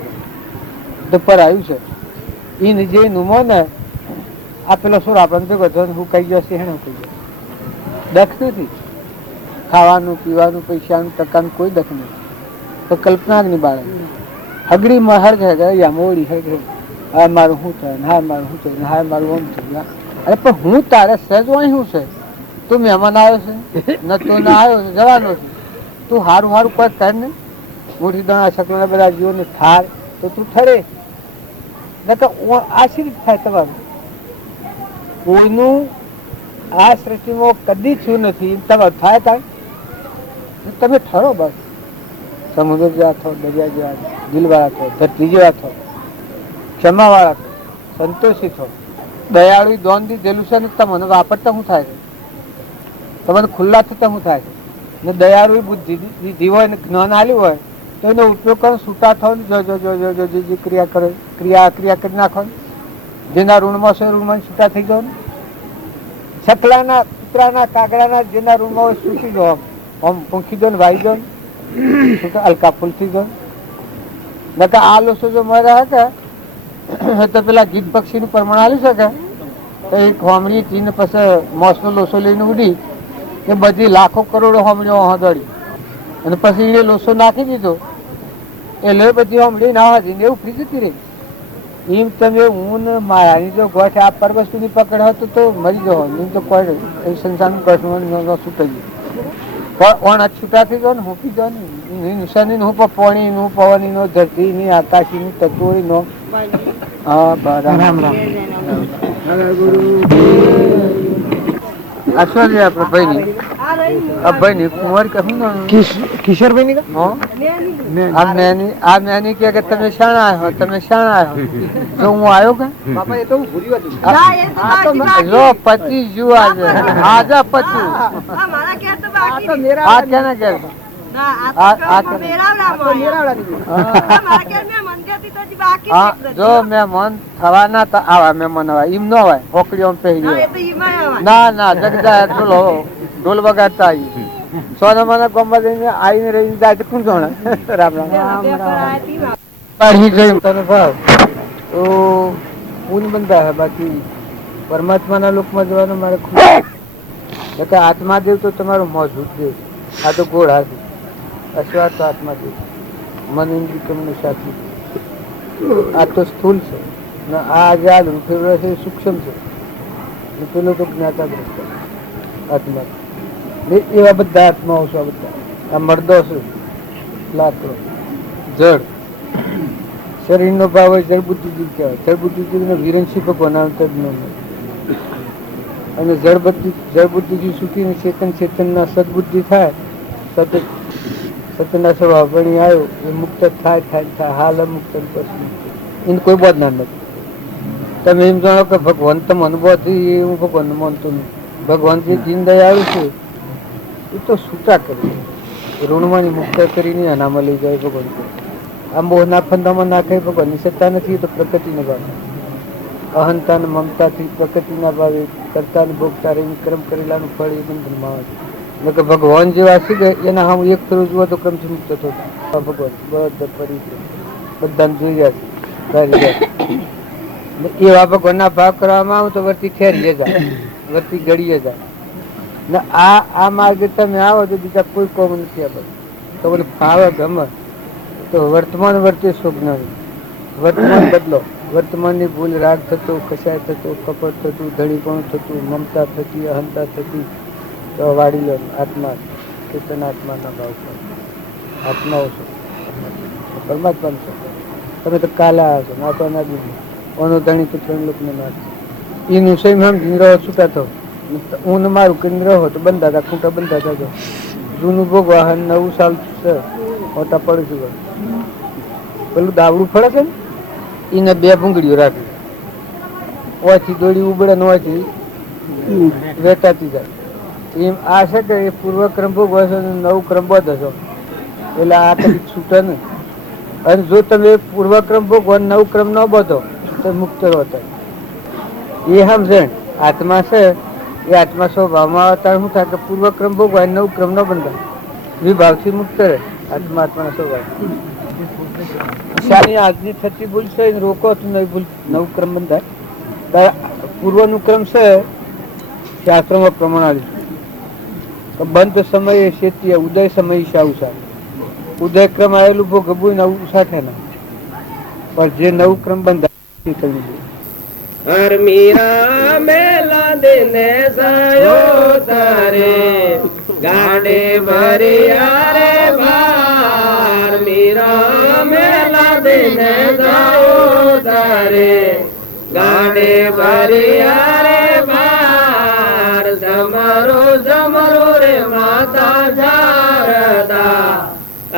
તો પર આવ્યું છે એને જે નુમો ને આ પેલો શું આપણને ભેગો થયો હું કહી ગયો છે એને કહી ગયો. દખ નથી ખાવાનું પીવાનું પૈસાનું ટકાનું કોઈ દખ નથી. તો કલ્પના જ નહીં બાળે હગડી માં હર જાય મોડી હર હા મારું શું થાય હા મારું શું થાય હા મારું ઓમ થાય. અરે પણ હું તારે સહેજ શું છે તું મહેમાન આવ્યો છે ન તું ના આવ્યો જવાનો છે. તું સારું સારું કોઈ કર ને મોટી દણા શકલા બધા જીવોને ઠાર તો તું ઠરે. આશીર્વાદ થાય તમારું. કોઈનું આ સૃષ્ટિમાં કદી છું નથી તમારું થાય થાય તમે ઠરો બસ. સમુદ્ર જેવા થો, દરિયા જેવા, દિલવાળા થો, ધરતી જેવા થો, ક્ષમાવાળા થો, સંતોષી થો, દયાળુ દોન દીધેલું છે ને તમને વાપરતા શું થાય છે? તમને ખુલ્લા થતા શું થાય છે? ને દયાળુ બુદ્ધિ દીધી હોય ને જ્ઞાન આલ્યું હોય તો એનો ઉપયોગ કરો. છૂટા થો ને જો ક્રિયા કરો, ક્રિયા કરી નાખો. જેના ઋણમાં છે ઋણમાં છૂટા થઈ જાઓ. છકલાના કૂતરાના કાગડાના જેના ઋણમાં હોય સૂકી જાઓ. આમ પૂંખી દો ને વાઈ દો હલકા ફૂલ થઈ જાઓ. નકા આ લોસો જો મર્યા હતા તો પેલા ગીત પક્ષી નું પ્રમાણ આવી શકે તો એક હોમણી ચીને પછી મોસનો લોસો લઈને ઉડી એ બધી લાખો કરોડો હોમણીઓ હદડી અને પછી એને લોસો નાખી દીધો એટલે બધી હોમણી ના હતી ને એવું ફરી જતી રહી. એમ તમે હું ને માયાની જો ગોઠ આ પર વસ્તુની પકડ હતું તો મરી જવો. એમ તો કોઈ સંસારનું ગઠ છૂટાઈ ગયું. ઓણ છૂટા થઈ જાવ ને હોપી જાવ ને નિશાની હું પાણી નું પવની નો ધરતી ની આકાશી ની તત્વો નો. હા રામ રામ અશ્વર્ય આપડે ભાઈ ની કુંવર કહું કિશોરભાઈ ની આ મેની કે તમે શાણા આવ્યો તમે શાણા આવ્યો જો હું આવ્યો કે બાપા એ તો જો પતિ જુ આજે પતિ આ કેના કે જો મહેમાન થવાના આવા મહેમાન હોય એમ ન હોય ઓકડીઓ પહેરી ના ના જગદા ઢોલ વગાડતા આવી સોના મને ગમવા જઈને આવીને રહી જાય કોણ કોણ રામ ભાવ તો પૂન બનતા હે. બાકી પરમાત્માના લોકમાં જવાનું મારે ખૂબ આત્માદેવ તો તમારો મોજૂદ દેવ. આ તો ગોળ હાથ અશ્વાસ તો આત્માદેવ મન ઇન્દ્રિયનું સાથી. આ તો સ્થૂલ છે ને આ જે આ રૂપે છે સૂક્ષ્મ છે. પેલો તો જ્ઞાતા દ્રષ્ટા આત્મા એવા બધા આત્માઓ છે. બધા આ મર્દો છે લાકડો જળ શરીરનો ભાવ હોય જળ બુદ્ધિજીવ કહેવાય. જળ બુદ્ધિજીવને વિરંશી ભગવાન અને જળ બુદ્ધિજીવ સુખી ચેતન ચેતનના સદબુદ્ધિ થાય સત સતના સ્વભાવ બની આવ્યો એ મુક્ત થાય હાલ મુક્ત પછી એને કોઈ બોધનાર નથી. તમે એમ જાણો કે ભગવાન તમે અનુભવ થઈ, હું ભગવાન માનતો નહીં. ભગવાન જે દીનદયાળ આવ્યું છે એ તો છૂટા કરી ઋણમાંની મુક્ત કરીને અનામાં લઈ જાય ભગવાન. આમ મોહના ફંદામાં નાખે ભગવાનની સત્તા નથી તો પ્રકૃતિને ભાવે. અહંતા ને મમતાથી પ્રકૃતિના ભાવે કરતા ને ભોગતા રહી કર્મ કરેલાનું ફળ એ બંધનમાં આવે છે. કે ભગવાન જે વાસી ગયે એના હા એક ફેરો જુઓ તો ક્રમથી મુક્ત થતો. ભગવાન બધા ફરી બધાને જોઈ જાય એવા ભગવાનના ભાવ કરવામાં આવે તો વર્તી ખેરીએ જાય, વર્તી ઘડીએ જાય ને આ માર્ગે તમે આવો તો બીજા કોઈ કોમ નથી. આ બધું તમને ફાવે ગમે તો વર્તમાન વર્તે શોભના વર્તમાન બદલો. વર્તમાનની ભૂલ રાગ થતો, કસાય થતો, કપટ થતું, ધણીપણું થતું, મમતા થતી, અહંતા થતી તો વાળી લો. આત્મા ચેતન આત્માના ભાવ પર આત્માઓ છો, પરમાત્મા છો. તમે તો કાલા હશો નાતો ના દીધું ઓનો ધણી તો ત્રણ લોકને નાખ એનું સહી સમજીને રહો, છૂટા થો. હું મારું કરીને રહો તો બંધાતા ખૂંટા બંધાતા જાઓ. જૂનું ભોગ વાહન નવું સાલ છે મોટા પડું છું. પેલું દાવડું ફળે છે ને એને બે ભૂંગળીઓ રાખી ઓથી દોડી ઉબડે ને ઓથી વેચાતી જાય. એમ આ છે કે એ પૂર્વ ક્રમ ભોગ હશે ને નવું ક્રમ બંધ હશો એટલે આ કદી છૂટે ને. અને જો તમે પૂર્વ ક્રમ ભોગ નવું ક્રમ ન બધો તો મુક્ત હોતા. એ સમજણ આત્મા છે એ આત્મા સ્વભાવમાં આવતા શું થાય કે પૂર્વ ક્રમ ભોગ હોય નવું ક્રમ ન બંધાય. વિભાવથી મુક્ત રહે આત્મા આત્માનો સ્વભાવ. આજની થતી ભૂલ છે રોકો તો નહીં ભૂલ નવું ક્રમ બંધાય. પૂર્વનું ક્રમ છે શાસ્ત્રોમાં પ્રમાણ બંધ સમયે શેતીએ ઉદય સમય શાઉસા. ઉદય ક્રમ આવેલું ભોગ ગબું નવું સાથે ના પણ જે નવું ક્રમ બંધાય કરવું જોઈએ. હર મીરા મેલા દિને સાયો તારે ગાડે ભરિયા રે ભાર. મીરા મેલા દિને સાયો તારે ગાડે ભરિયા રે ભાર. જમરો જમરો રે માતા શારદા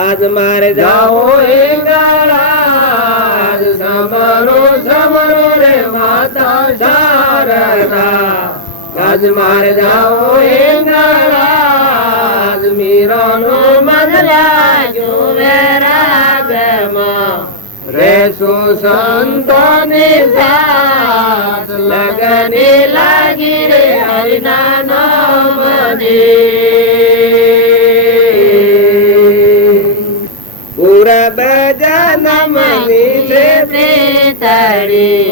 આજ મારે જાઓ એ ગાળા. જમરો જમરો રે માતા શારદા આજ મારે જાઓ એ ગાળા. મીરાનો મન લાગ્યો વૈરાગમાં રેસો સંતોની સાથ લગને લાગી રે હરિના નામની. પૂરા બજાન મની છે પ્રીતળી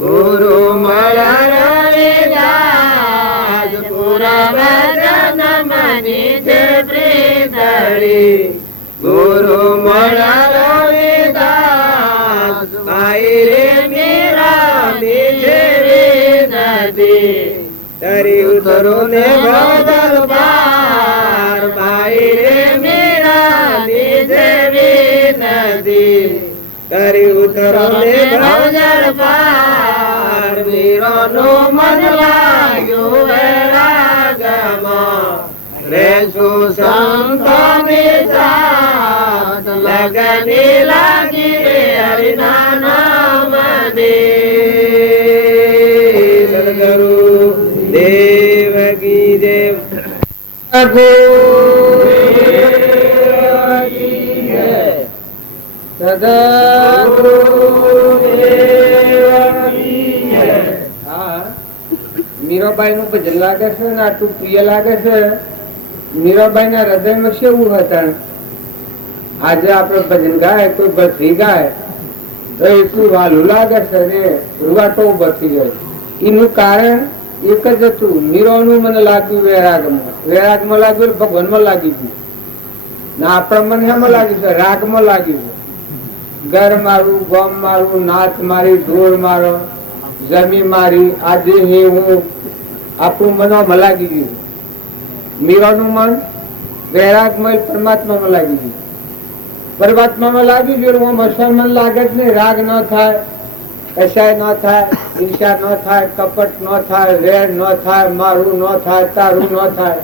ગુરુ મળા રવિદાસ. પૂરા બજાન મની છે પ્રીતળી ગુરુ મળા રવિદાસ. ભાઈ રે મીરાની જેવી નદી તરી ઉતરો ને ભદર પાર. ભાઈ રે મીરાની જેવી નદી તરી ઉતરો ને ભદર પાર. મીરાનું મન લાગ્યું વૈરાગમાં રેસો સંતોની સાથ લગને લાગી રે હરિના નામની. સદગુરુ દેવ કી દેવ. મીરાબાઈ નું ભજન લાગે છે ને આટલું પ્રિય લાગે છે. મીરાબાઈ ના હૃદયમાં કેવું હતા આજે આપડે ભજન ગાય કોઈ ભક્તિ ગાય તો એટલું વાલું લાગે છે ને રૂવાટો બચી જાય. એનું કારણ એક જ હતું મીરાનું મને લાગ્યું વૈરાગમાં લાગ્યું ભગવાનમાં લાગી ગયું ને આપણા મને એમાં લાગ્યું છે રાગમાં લાગ્યું છે. ઘર મારું ગોમ મારું નાથ મારી ઢોર મારો જમી મારી આ દેહ હું આપણું મનમાં લાગી ગયું. મીરાનું મન વૈરાગમય પરમાત્મામાં લાગી ગયું. પરમાત્મામાં લાગી ગયું હું મન લાગે જ નહીં. રાગ ન થાય, કશાય ન થાય, ઈર્ષા ન થાય, કપટ ન થાય, વેર ન થાય, મારું ન થાય, તારું ન થાય.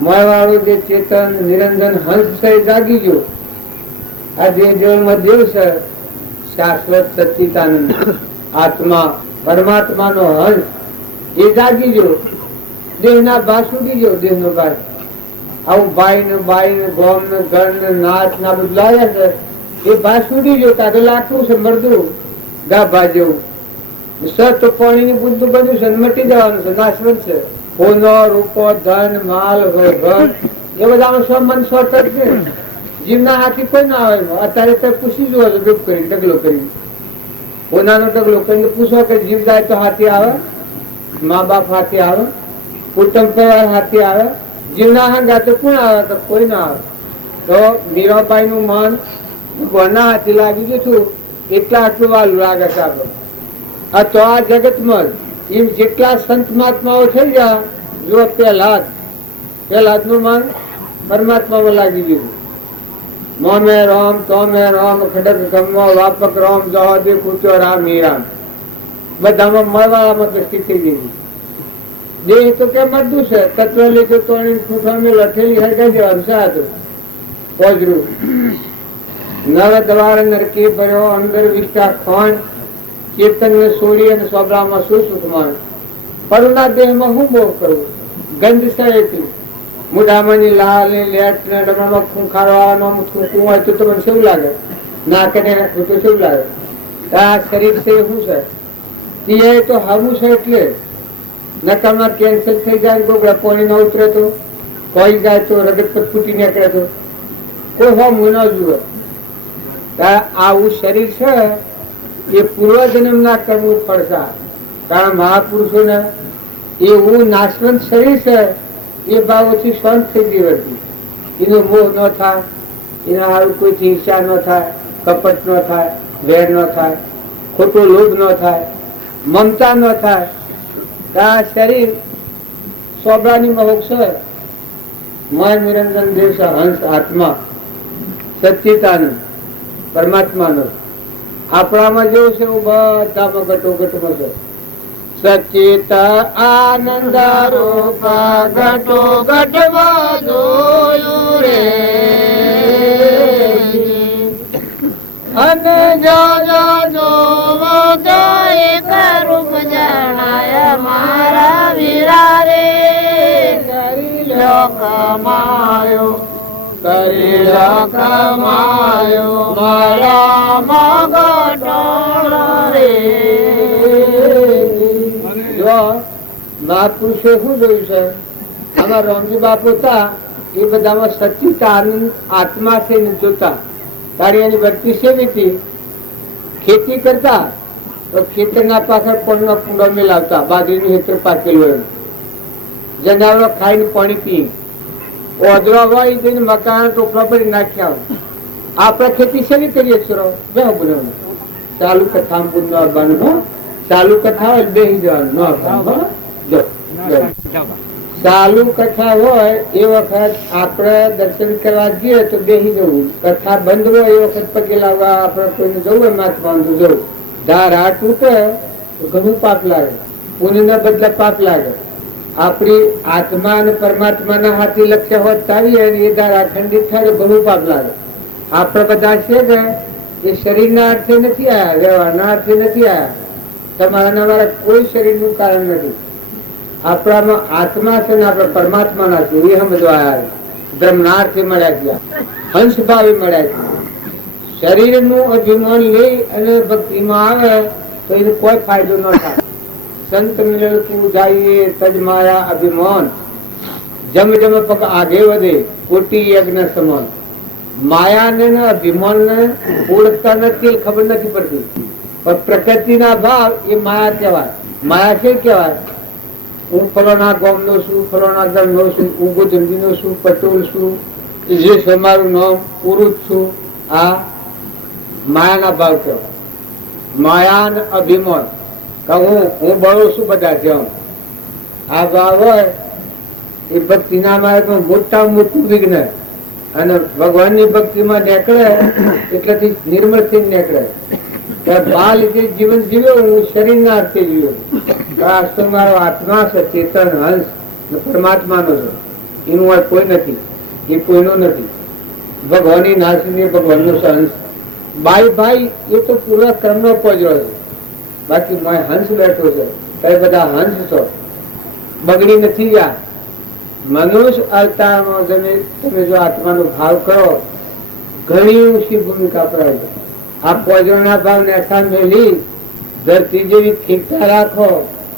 મોય વાળું જે ચેતન નિરંજન હંસ છે એ જાગી ગયો. આ દેહ જીવનમાં દેવ છે શાશ્વત સચ્ચિદાનંદ આત્મા પરમાત્માનો હંસ એ જાગી ગયો. દેહના ભાસ ઉડી ગયો. દેહનો ભાસ આવું ભાઈ ને બાઈ ને ગોમ ને ઘર ને નાચ ના બધું લાવ્યા છે એ ભાસ ઉડી ગયો. કાંતો લાકડું છે મરદું ગાભા જેવું. સત પાણી ની બુદ્ધ બધું છે મટી જવાનું છે, નાશવંત છે. હોનો રૂપો ધન માલ વૈભવ એ બધામાં સો મન સો ટક છે. જીવના હાથી કોઈ ના આવે. અત્યારે તો પૂછી જુઓ ડૂબ કરી ઢગલો કરી હોનાનો ઢગલો કરીને પૂછો કે જીવ જાય તો હાથી આવે, મા બાપ હાથી આવે, કુટુંબ પરિવાર હાથી આવે. જીવના હંગા તો કોણ આવે? તો કોઈ ના આવે. તો મીરાબાઈ નું મન કોના હાથી લાગી ગયું છું એટલા આટલું વાલું લાગે છે આપણે. તો આ જગતમાં એમ જેટલા સંત મહાત્માઓ થઈ ગયા જો પહેલા નું મન પરમાત્મામાં લાગી ગયું. મોમે રામ તોમે રામ ખડક ગમો વાપક રામ જહાદે કૂચો રામ હી રામ બધામાં મળવાળામાં દ્રષ્ટિ થઈ ગઈ. દેહ તો કેમ બધું છે તત્વ લીધું તો લઠેલી હરગાઈ દેવાનું છે. આ તો પોજરું નર દ્વાર નરકી ભર્યો અંદર વિષ્ટા ખોણ કીર્તન ને સોડી અને સોબરામાં શું સુખમાન. પરુના દેહમાં હું બહુ કરવું ગંધ છે એટલી. મુઢામાંની લાલ ને લેટ ને ડબરામાં ખૂંખારવાનો ખૂંખું હોય તો મને શું લાગે? નાકે ને નાખવું તો શું લાગે? આ શરીર છે શું છે? એ તો હવું છે એટલે નકામમાં કેન્સર થઈ જાય, ગોગડા પાણી ન ઉતરે તો કોઈ જાય તો રગત પર ફૂટી નીકળે તો કોઈ હમ ન જુએ. આવું શરીર છે એ પૂર્વજન્મ ના કરવું પડશે. કારણ મહાપુરુષો ને એવું નાશવંત શરીર છે એ ભાવોથી શાંત થઈ ગઈ હતી. એનો મોહ ન થાય, એના હારું કોઈથી હિંસા ન થાય, કપટ ન થાય, વેર ન થાય, ખોટો લોભ ન થાય, મમતા ન થાય. આ શરીર સોબરાની મહોક છે. મય નિરંજન દેવ છે હંસ આત્મા સચ્ચિદાનંદ પરમાત્માનો. આપણામાં જેવું છે એવું બધામાં ઘટોઘટમાં છે. સચિત આનંદ રૂપ ઘટો ઘટમાં જોયું રે અને જો એક રૂપ જણાય મારા વીરા રે. કરી લો કમાયો મારા મગટોળો રે. જો મહાપુરુષે શું જોયું છે? આમાં રામજી બાપુ હતા એ બધામાં સચ્ચિદાનંદ આત્મા છે ને જોતા. તારી એની ભક્તિ સેવી હતી. ખેતી કરતા તો ખેતરના પાછળ પણ કુંડો મેલાવતા. બાજરીનું હેતર પાકેલું હોય, જનાવરો ખાઈને પાણી પી, ઓદરો હોય જઈને મકાન ટોપલા ભરી નાખ્યા હોય. આપણે ખેતી શેની કરીએ છો? ચાલુ કથા આવવાનું, ચાલુ કથા હોય બેસી જવાનું. ચાલુ કથા હોય એ વખત આપણે દર્શન કરવા જઈએ તો બેસી જવું. કથા બંધ હોય એ વખત પગે લાવવા આપણે કોઈને જવું હોય માથ બાંધવું જવું. ધાર હાથ તૂટે તો ઘણું પાપ લાગે, પુણ્યના બદલે પાપ લાગે. આપણી આત્મા અને પરમાત્માના હાથી લક્ષ્ય હોત તાવીએ એ ધાર અખંડિત થાય તો ઘણું પાપ લાગે. આપણે બધા છે ને એ શરીરના અર્થે નથી આવ્યા, વ્યવહારના અર્થે નથી આવ્યા. તમારા મારા કોઈ શરીરનું કારણ નથી. આપણામાં આત્મા છે ને આપણે પરમાત્માના છે એ સમજવા આવ્યા. બ્રહ્માર્થે મળ્યા છે, હંસ ભાવે મળ્યા છે. શરીરનું અભિમાન લઈ અને ભક્તિમાં આવે તો એને કોઈ ફાયદો ન થાય. સંત મિલન તું જાઈએ તજ માયા અભિમાન જમ જમ પગ આગે વધે કોટી યજ્ઞ સમાન. માયાને અભિમાનને ઓળખતા નથી, ખબર નથી પડતી. પણ પ્રકૃતિના ભાવ એ માયા કહેવાય. માયા શું કહેવાય? હું ફલોના ગામનો છું, ફલોના દળનો છું, હું ગોધંડીનો છું, પટોલ છું, જે છે મારું નામ, પુરુષ છું. આ માયાના ભાવ કહેવાય. માયા અભિમાન હું બળો છું બધા જેમ આ ભાવ હોય એ ભક્તિના માર્ગમાં મોટા મોટું વિઘ્ન. અને ભગવાનની ભક્તિમાં નીકળે એટલેથી નિર્મળ થઈ નીકળે. બા લીધે જીવન જીવ્યો, હું શરીરના અર્થે જીવ્યો. મારો આત્મા છે, ચેતન હંસ પરમાત્માનો છે. એનું હોય કોઈ નથી, એ કોઈનો નથી. ભગવાનની નાસી ભગવાનનો હંસ. બાઈ ભાઈ એ તો પૂર્વ કર્મનો પહોંચ્યો છે. બાકી મોય હંસ બેઠો છે. તમે બધા હંસ છો, બગડી નથી ગયા. મનુષ્ય અવતારમાં તમે જો આત્માનો ભાવ કરો, ઘણી ઊંચી ભૂમિકા ભરાય છે. આ પોજરના ભાવ ને મેલી ધરતી જેવી સ્થિરતા રાખો,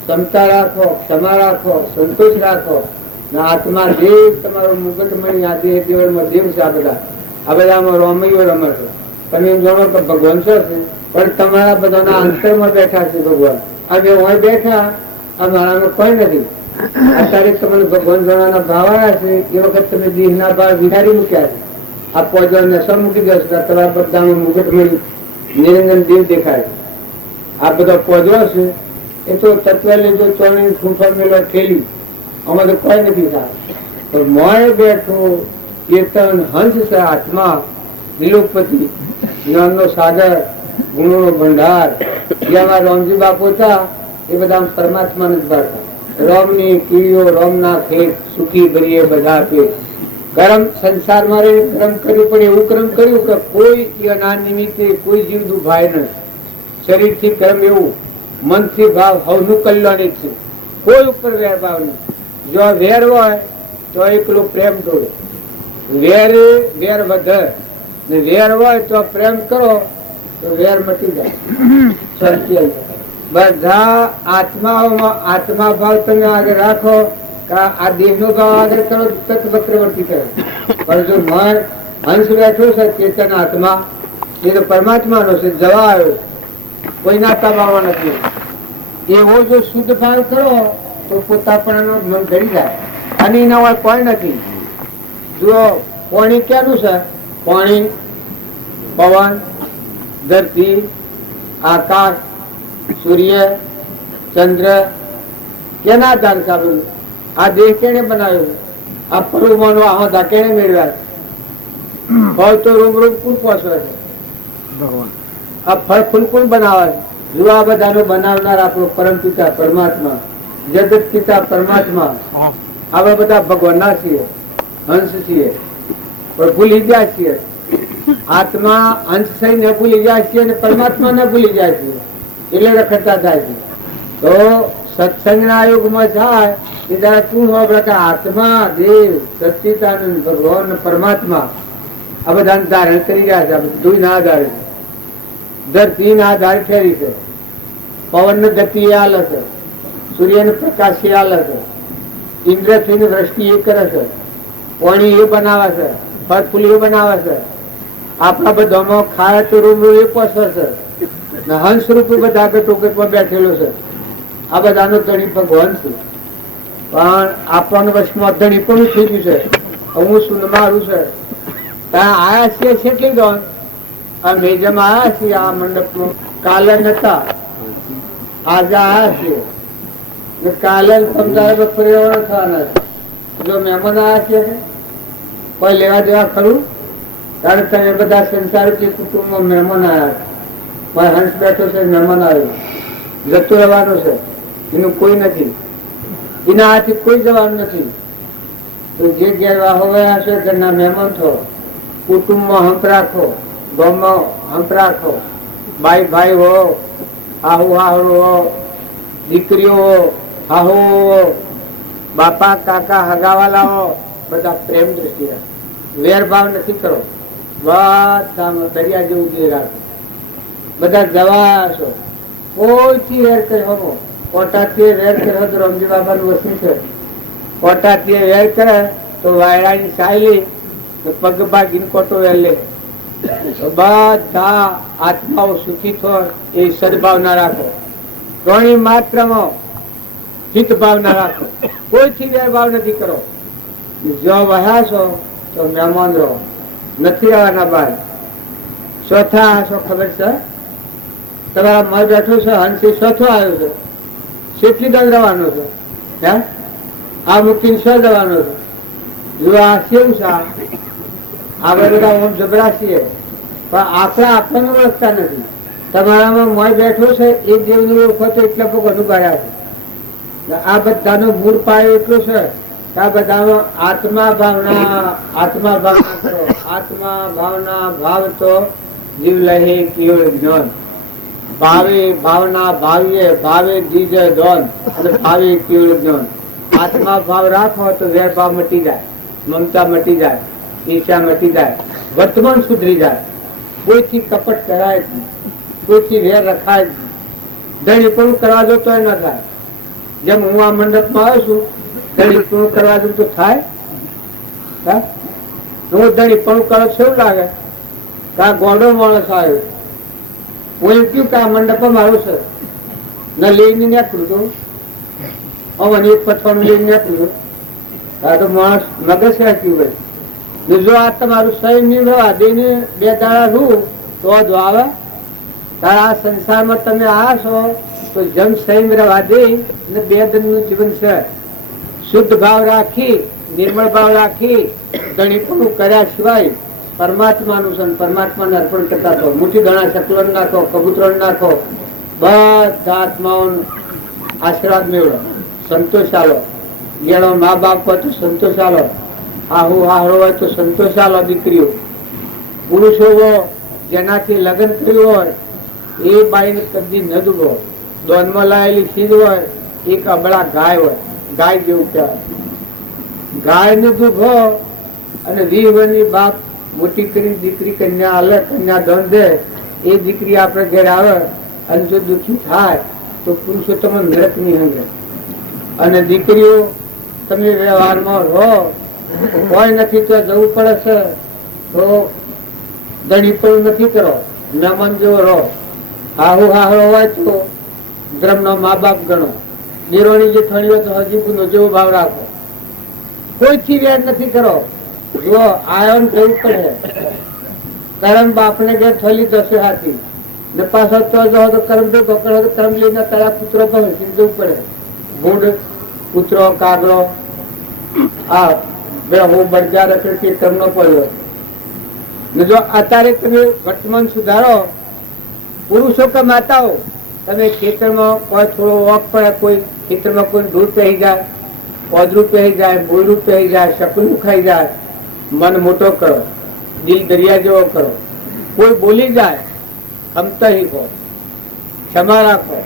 ક્ષમતા રાખો, ક્ષમા રાખો, સંતોષ રાખો. આત્મા દેવ તમારો મુગટમણી આદિ જીવનમાં દેવ છે. આ બધામાં રોમૈયો રમે છે. તમે એમ જાણો કે ભગવાન છો છે, પણ તમારા બધાના અંતરમાં બેઠા છે ભગવાન. અમે અહીં બેઠા, આ મારામાં કોઈ નથી. અત્યારે તમને ભગવાન જણાના ભાવ આવ્યા છે, એ વખત તમે દેહના ભાવ વિહારી મૂક્યા છે. આ પોજર નશો મૂકી દો છો, તમારા બધામાં મુગટમણી નિરંજન દેવ દેખાય છે. આ બધા પોજરો છે એ તો તત્વ લીધો ચોણી ખૂંફા મેળો ઠેલી, આમાં તો કોઈ નથી થાય. મોય બેઠો કીર્તન હંસ છે આત્મા, વિલોપતિ જ્ઞાનનો સાગર, ગુણોનો ભંડાર. જેમાં રામજી બાપુ હતા એ બધા પરમાત્માને જ ભરતા. રામની કીડીઓ, રામના ખેત, સુખી ભરીએ બધા પેટ. કર્મ સંસારમાં રહી કર્મ કર્યું, પણ એવું કર્મ કર્યું કે કોઈ એના નિમિત્તે કોઈ જીવ દુભાય નહીં. શરીરથી કર્મ એવું, મનથી ભાવ હવનું કલ્યાણ છે. કોઈ ઉપર વેર ભાવ નહીં. જો વેર હોય તો એકલો પ્રેમ તોડે, વેર વેર વધે. વેર હોય તો પ્રેમ કરો તો વેર મટી જાય, શાંતિ આવી જાય. બધા આત્માઓમાં આત્મા ભાવ તમે આગળ રાખો, આ દેહ નો ભાવ આગળ કરો, તત્વક્રવર્તી કરે. પણ જો મન હંસ બેઠો છે ચેતન આત્મા, એ તો પરમાત્માનો છે, જવા આવ્યો, કોઈના કામમાં નથી. એવો જો શુદ્ધ ભાવ કરો તો પોતાપણાનો મન ધરી જાય. અને એના હોય કોઈ નથી. જો પાણી ક્યાંનું છે? પાણી, પવન, ધરતી, આકાશ, સૂર્ય, ચંદ્ર, કેના આધાર સાબુ? આ દેહ કેને બનાવ્યો? આ પરુમાનો આહોદા કેને મેળવ્યા? ફળ તો રૂમ રૂમ કોણ પોષવે છે? ભગવાન. આ ફળ ફૂલ કોણ બનાવે છે? જો આ બધાનો બનાવનાર આપણો પરમ પિતા પરમાત્મા, જગત પિતા પરમાત્મા. આવા બધા ભગવાનના છીએ, હંસ છીએ, પણ ભૂલી ગયા છીએ. આત્મા અંશ થઈને ભૂલી જાય છે અને પરમાત્મા ને ભૂલી જાય છે, એટલે રખડતા થાય છે. તો સત્સંગના યુગમાં જાય એ જરા શું હોય કે આત્મા, દેવ, સચ્ચિદાનંદ, ભગવાન, પરમાત્મા આ બધાને ધારણ કરી રહ્યા છે. આ બધું ના આધારે છે. ધરતી ના આધારે ઠેરી છે, પવન ની ગતિ એ હાલે છે, સૂર્ય નો પ્રકાશ એ હાલે છે, ઇન્દ્રથી ની વૃષ્ટિ એ કરે છે, પાણી એ બનાવે છે, ફળ ફૂલ એ બનાવે છે. આપણા બધામાં ખાય તો રૂમ એ પોષે છે. હંસ રૂપી બધા ટોકેટમાં બેઠેલો છે. આ બધાનો ધણી ભગવાન છે. પણ આપણને વશમાં ધણી પણ થઈ ગયું છે. હું શું મારું છે ત્યાં આયા છીએ કેટલી દોન આ મેજમાં આયા છીએ. આ મંડપમાં કાલે નતા, આજે આયા છીએ. કાલે સમજાય બપોરે થવાના છે. જો મહેમાન આયા છીએ કોઈ લેવા દેવા ખરું? કારણ તમે બધા સંસારી કુટુંબમાં મહેમાન આવ્યા. મારે હંસ બેઠો છે, મહેમાન આવ્યો, જતો રહેવાનો છે, એનું કોઈ નથી, એના હાથે કોઈ જવાનું નથી. તો જે ઘેર વાહોવાયા હશે ઘરના મહેમાન છો, કુટુંબમાં હંપ રાખો, ગામમાં હંપ રાખો, ભાઈ ભાઈ હો, આહુ હાહુ હો, દીકરીઓ હો, હાહુ હો, બાપા કાકા હગાવાલા હો, બધા પ્રેમ દ્રષ્ટિ રાખો, વેરભાવ નથી કરો. બધા દરિયા જેવું જે રાખો, બધા જવા છો, કોઈથી વેર કર્યો કોટાથી વેર કર્યો તો રમજી બાબાનું વસ્તુ છે. કોટાથી વેર કરે તો વાયરાની સાયલી પગ ભાગીને કોટો વેર લે. બધા આત્માઓ સુખી થાય એ સદભાવના રાખો, ઘણી માત્રામાં હિત ભાવના રાખો, કોઈથી વેરભાવ નથી કરો. જો વહ્યા છો તો મહેમાન રહો, નથી રહેવાના બહાર. ચોથા છો ખબર છે? તમારા મર બેઠો છે હંસી ચોથો આવ્યો છે, કેટલી દંડ રહેવાનો છે? હે આ મૂકીને શું જવાનો છે? જો આ કેવું છે? આપણે બધા ઓમ જબરા છીએ, પણ આપણા આપણને ઓળખતા નથી. તમારામાં મોય બેઠો છે એ દેવની ઓળખો તો એટલા પગ અનુભવ્યા છે. આ બધાનો મૂળ પાયો એટલો છે આ બધામાં આત્મા ભાવના કરો. આત્મા ભાવના ભાવ તો જીવ લહે કેવળ જ્ઞાન. ભાવે ભાવના ભાવીએ ભાવે જીજે ધોન અને ભાવે કેવળ જ્ઞાન. આત્મા ભાવ રાખો તો વેર ભાવ મટી જાય, મમતા મટી જાય, ઈર્ષા મટી જાય, વર્તમાન સુધરી જાય. કોઈથી કપટ કરાય જ નહીં, કોઈથી વેર રખાય જ નહીં. ધણીપણું કરવા દો તો ન થાય. જેમ હું આ મંડપમાં આવ્યો છું, ધણીપણું કરવા દઉં તો થાય? હું ધણીપણું કરો છો એવું લાગે કે આ ગોડો માણસ આવ્યો. હું એમ કહ્યું કે આ મંડપ મારું છે ને લઈને નીકળું છું, મને એક પથવાનું લઈને નીકળું. આ તો માણસ મગજ રાખ્યું ભાઈ. જો આ તમારું સહી નીકળવા દઈને 2 દાડા રૂ તો જ આવે. તારા સંસારમાં તમે આ છો તો જમ સહી રહેવા દે ને 2 દિનનું જીવન છે. શુદ્ધ ભાવ રાખી, નિર્મળ ભાવ રાખી, ગણીપણું કર્યા સિવાય પરમાત્માનું છે, પરમાત્માને અર્પણ કરતા છો. મુઠ્ઠી ઘણા શકલો નાખો, કબૂતરો નાખો, બધા આત્માઓ આશીર્વાદ મેળવો, સંતોષ આલો. ગેળો મા બાપ હોય તો સંતોષ આલો, આહુ હારો હોય તો સંતોષ આલો. દીકરીઓ પુરુષો જેનાથી લગ્ન થયું હોય એ બાઈને કદી ન દુબો. દોનમાં લાયેલી ખીર હોય, એક અબળા ગાય હોય, ગાય જેવું કહેવાય. ગાય ને દુભો અને 20 વર્ષની બાપ મોટી કરી દીકરી કન્યા હાલે, કન્યા દન દે. એ દીકરી આપણે ઘેર આવે અને જો દુઃખી થાય તો પુરુષો તમે નરક ની હંગે. અને દીકરીઓ તમે વ્યવહારમાં રહો, કોઈ નથી તો જવું પડે છે તો ધણી પણ નથી કરો, મહેમાન જેવો રહો. હાહુ હાહરો હોય તો ધર્મનો મા બાપ ગણો. દેરોની જેઠાણી હોય તો હજી ગુનો જેવો ભાવ રાખો. કોઈથી વેર નથી કરો. જો આયોન જવું પડે. કરમ બાપને ઘેર થયેલી 10 હાથી ને પાછો તો જો તો કર્મ ભેગો કરો તો કર્મ લઈને તારા પુત્રો પણ જવું પડે. ભૂંડ પુત્રો કાગડો આ બે હું બળજા રખડતી કર્મનો પડ્યો. ને જો અત્યારે તમે વર્તમાન સુધારો, પુરુષો કે માતાઓ, તમે ખેતરમાં કોઈ થોડો વોક પડે, કોઈ ખેતરમાં કોઈ દૂધ પહેરી જાય, ઓદરું પહેરી જાય, બોયરું પહેરી જાય, શકલું ખાઈ જાય, મન મોટો કરો, દિલ દરિયા જેવો કરો. કોઈ બોલી જાય ક્ષમતા શીખો, ક્ષમા રાખો,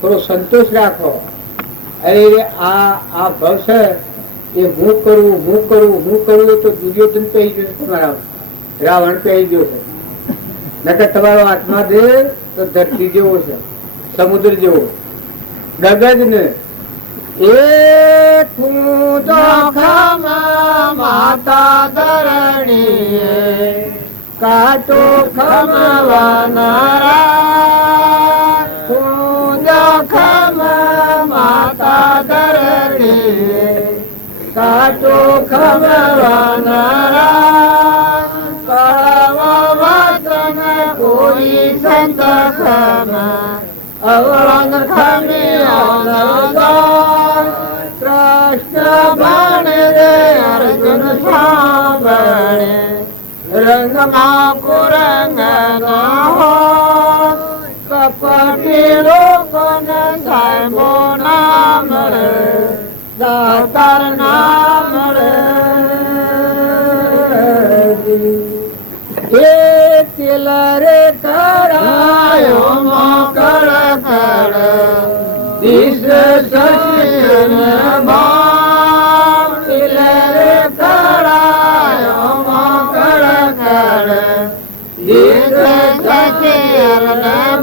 થોડો સંતોષ રાખો. અરે આ ભાવ છે એ હું કરું તો દુર્યોધન કહી ગયો છે, તમારા રાવણ કહી ગયો છે. નકર તમારો આત્મા દે તો ધરતી જેવો છે, સમુદ્ર જેવો. ડગજ ને એ માતા ધરણી કાટો ખમવાના માતા ધરણી કાટો ખમવાના કોઈ સંત ખમા અવરંગ કૃષ્ણ ભણે રે અર્જુન સાંભળે રંગમાં કુરંગ ના હો કપટી લોકોને સાહેબો ના મળે દાતાર ના મળે. એ તેલ રે કરાયો મકર કર દિશ સચિન ભાવ. તેલ રે કરાયો મકર કર દિશ સચિન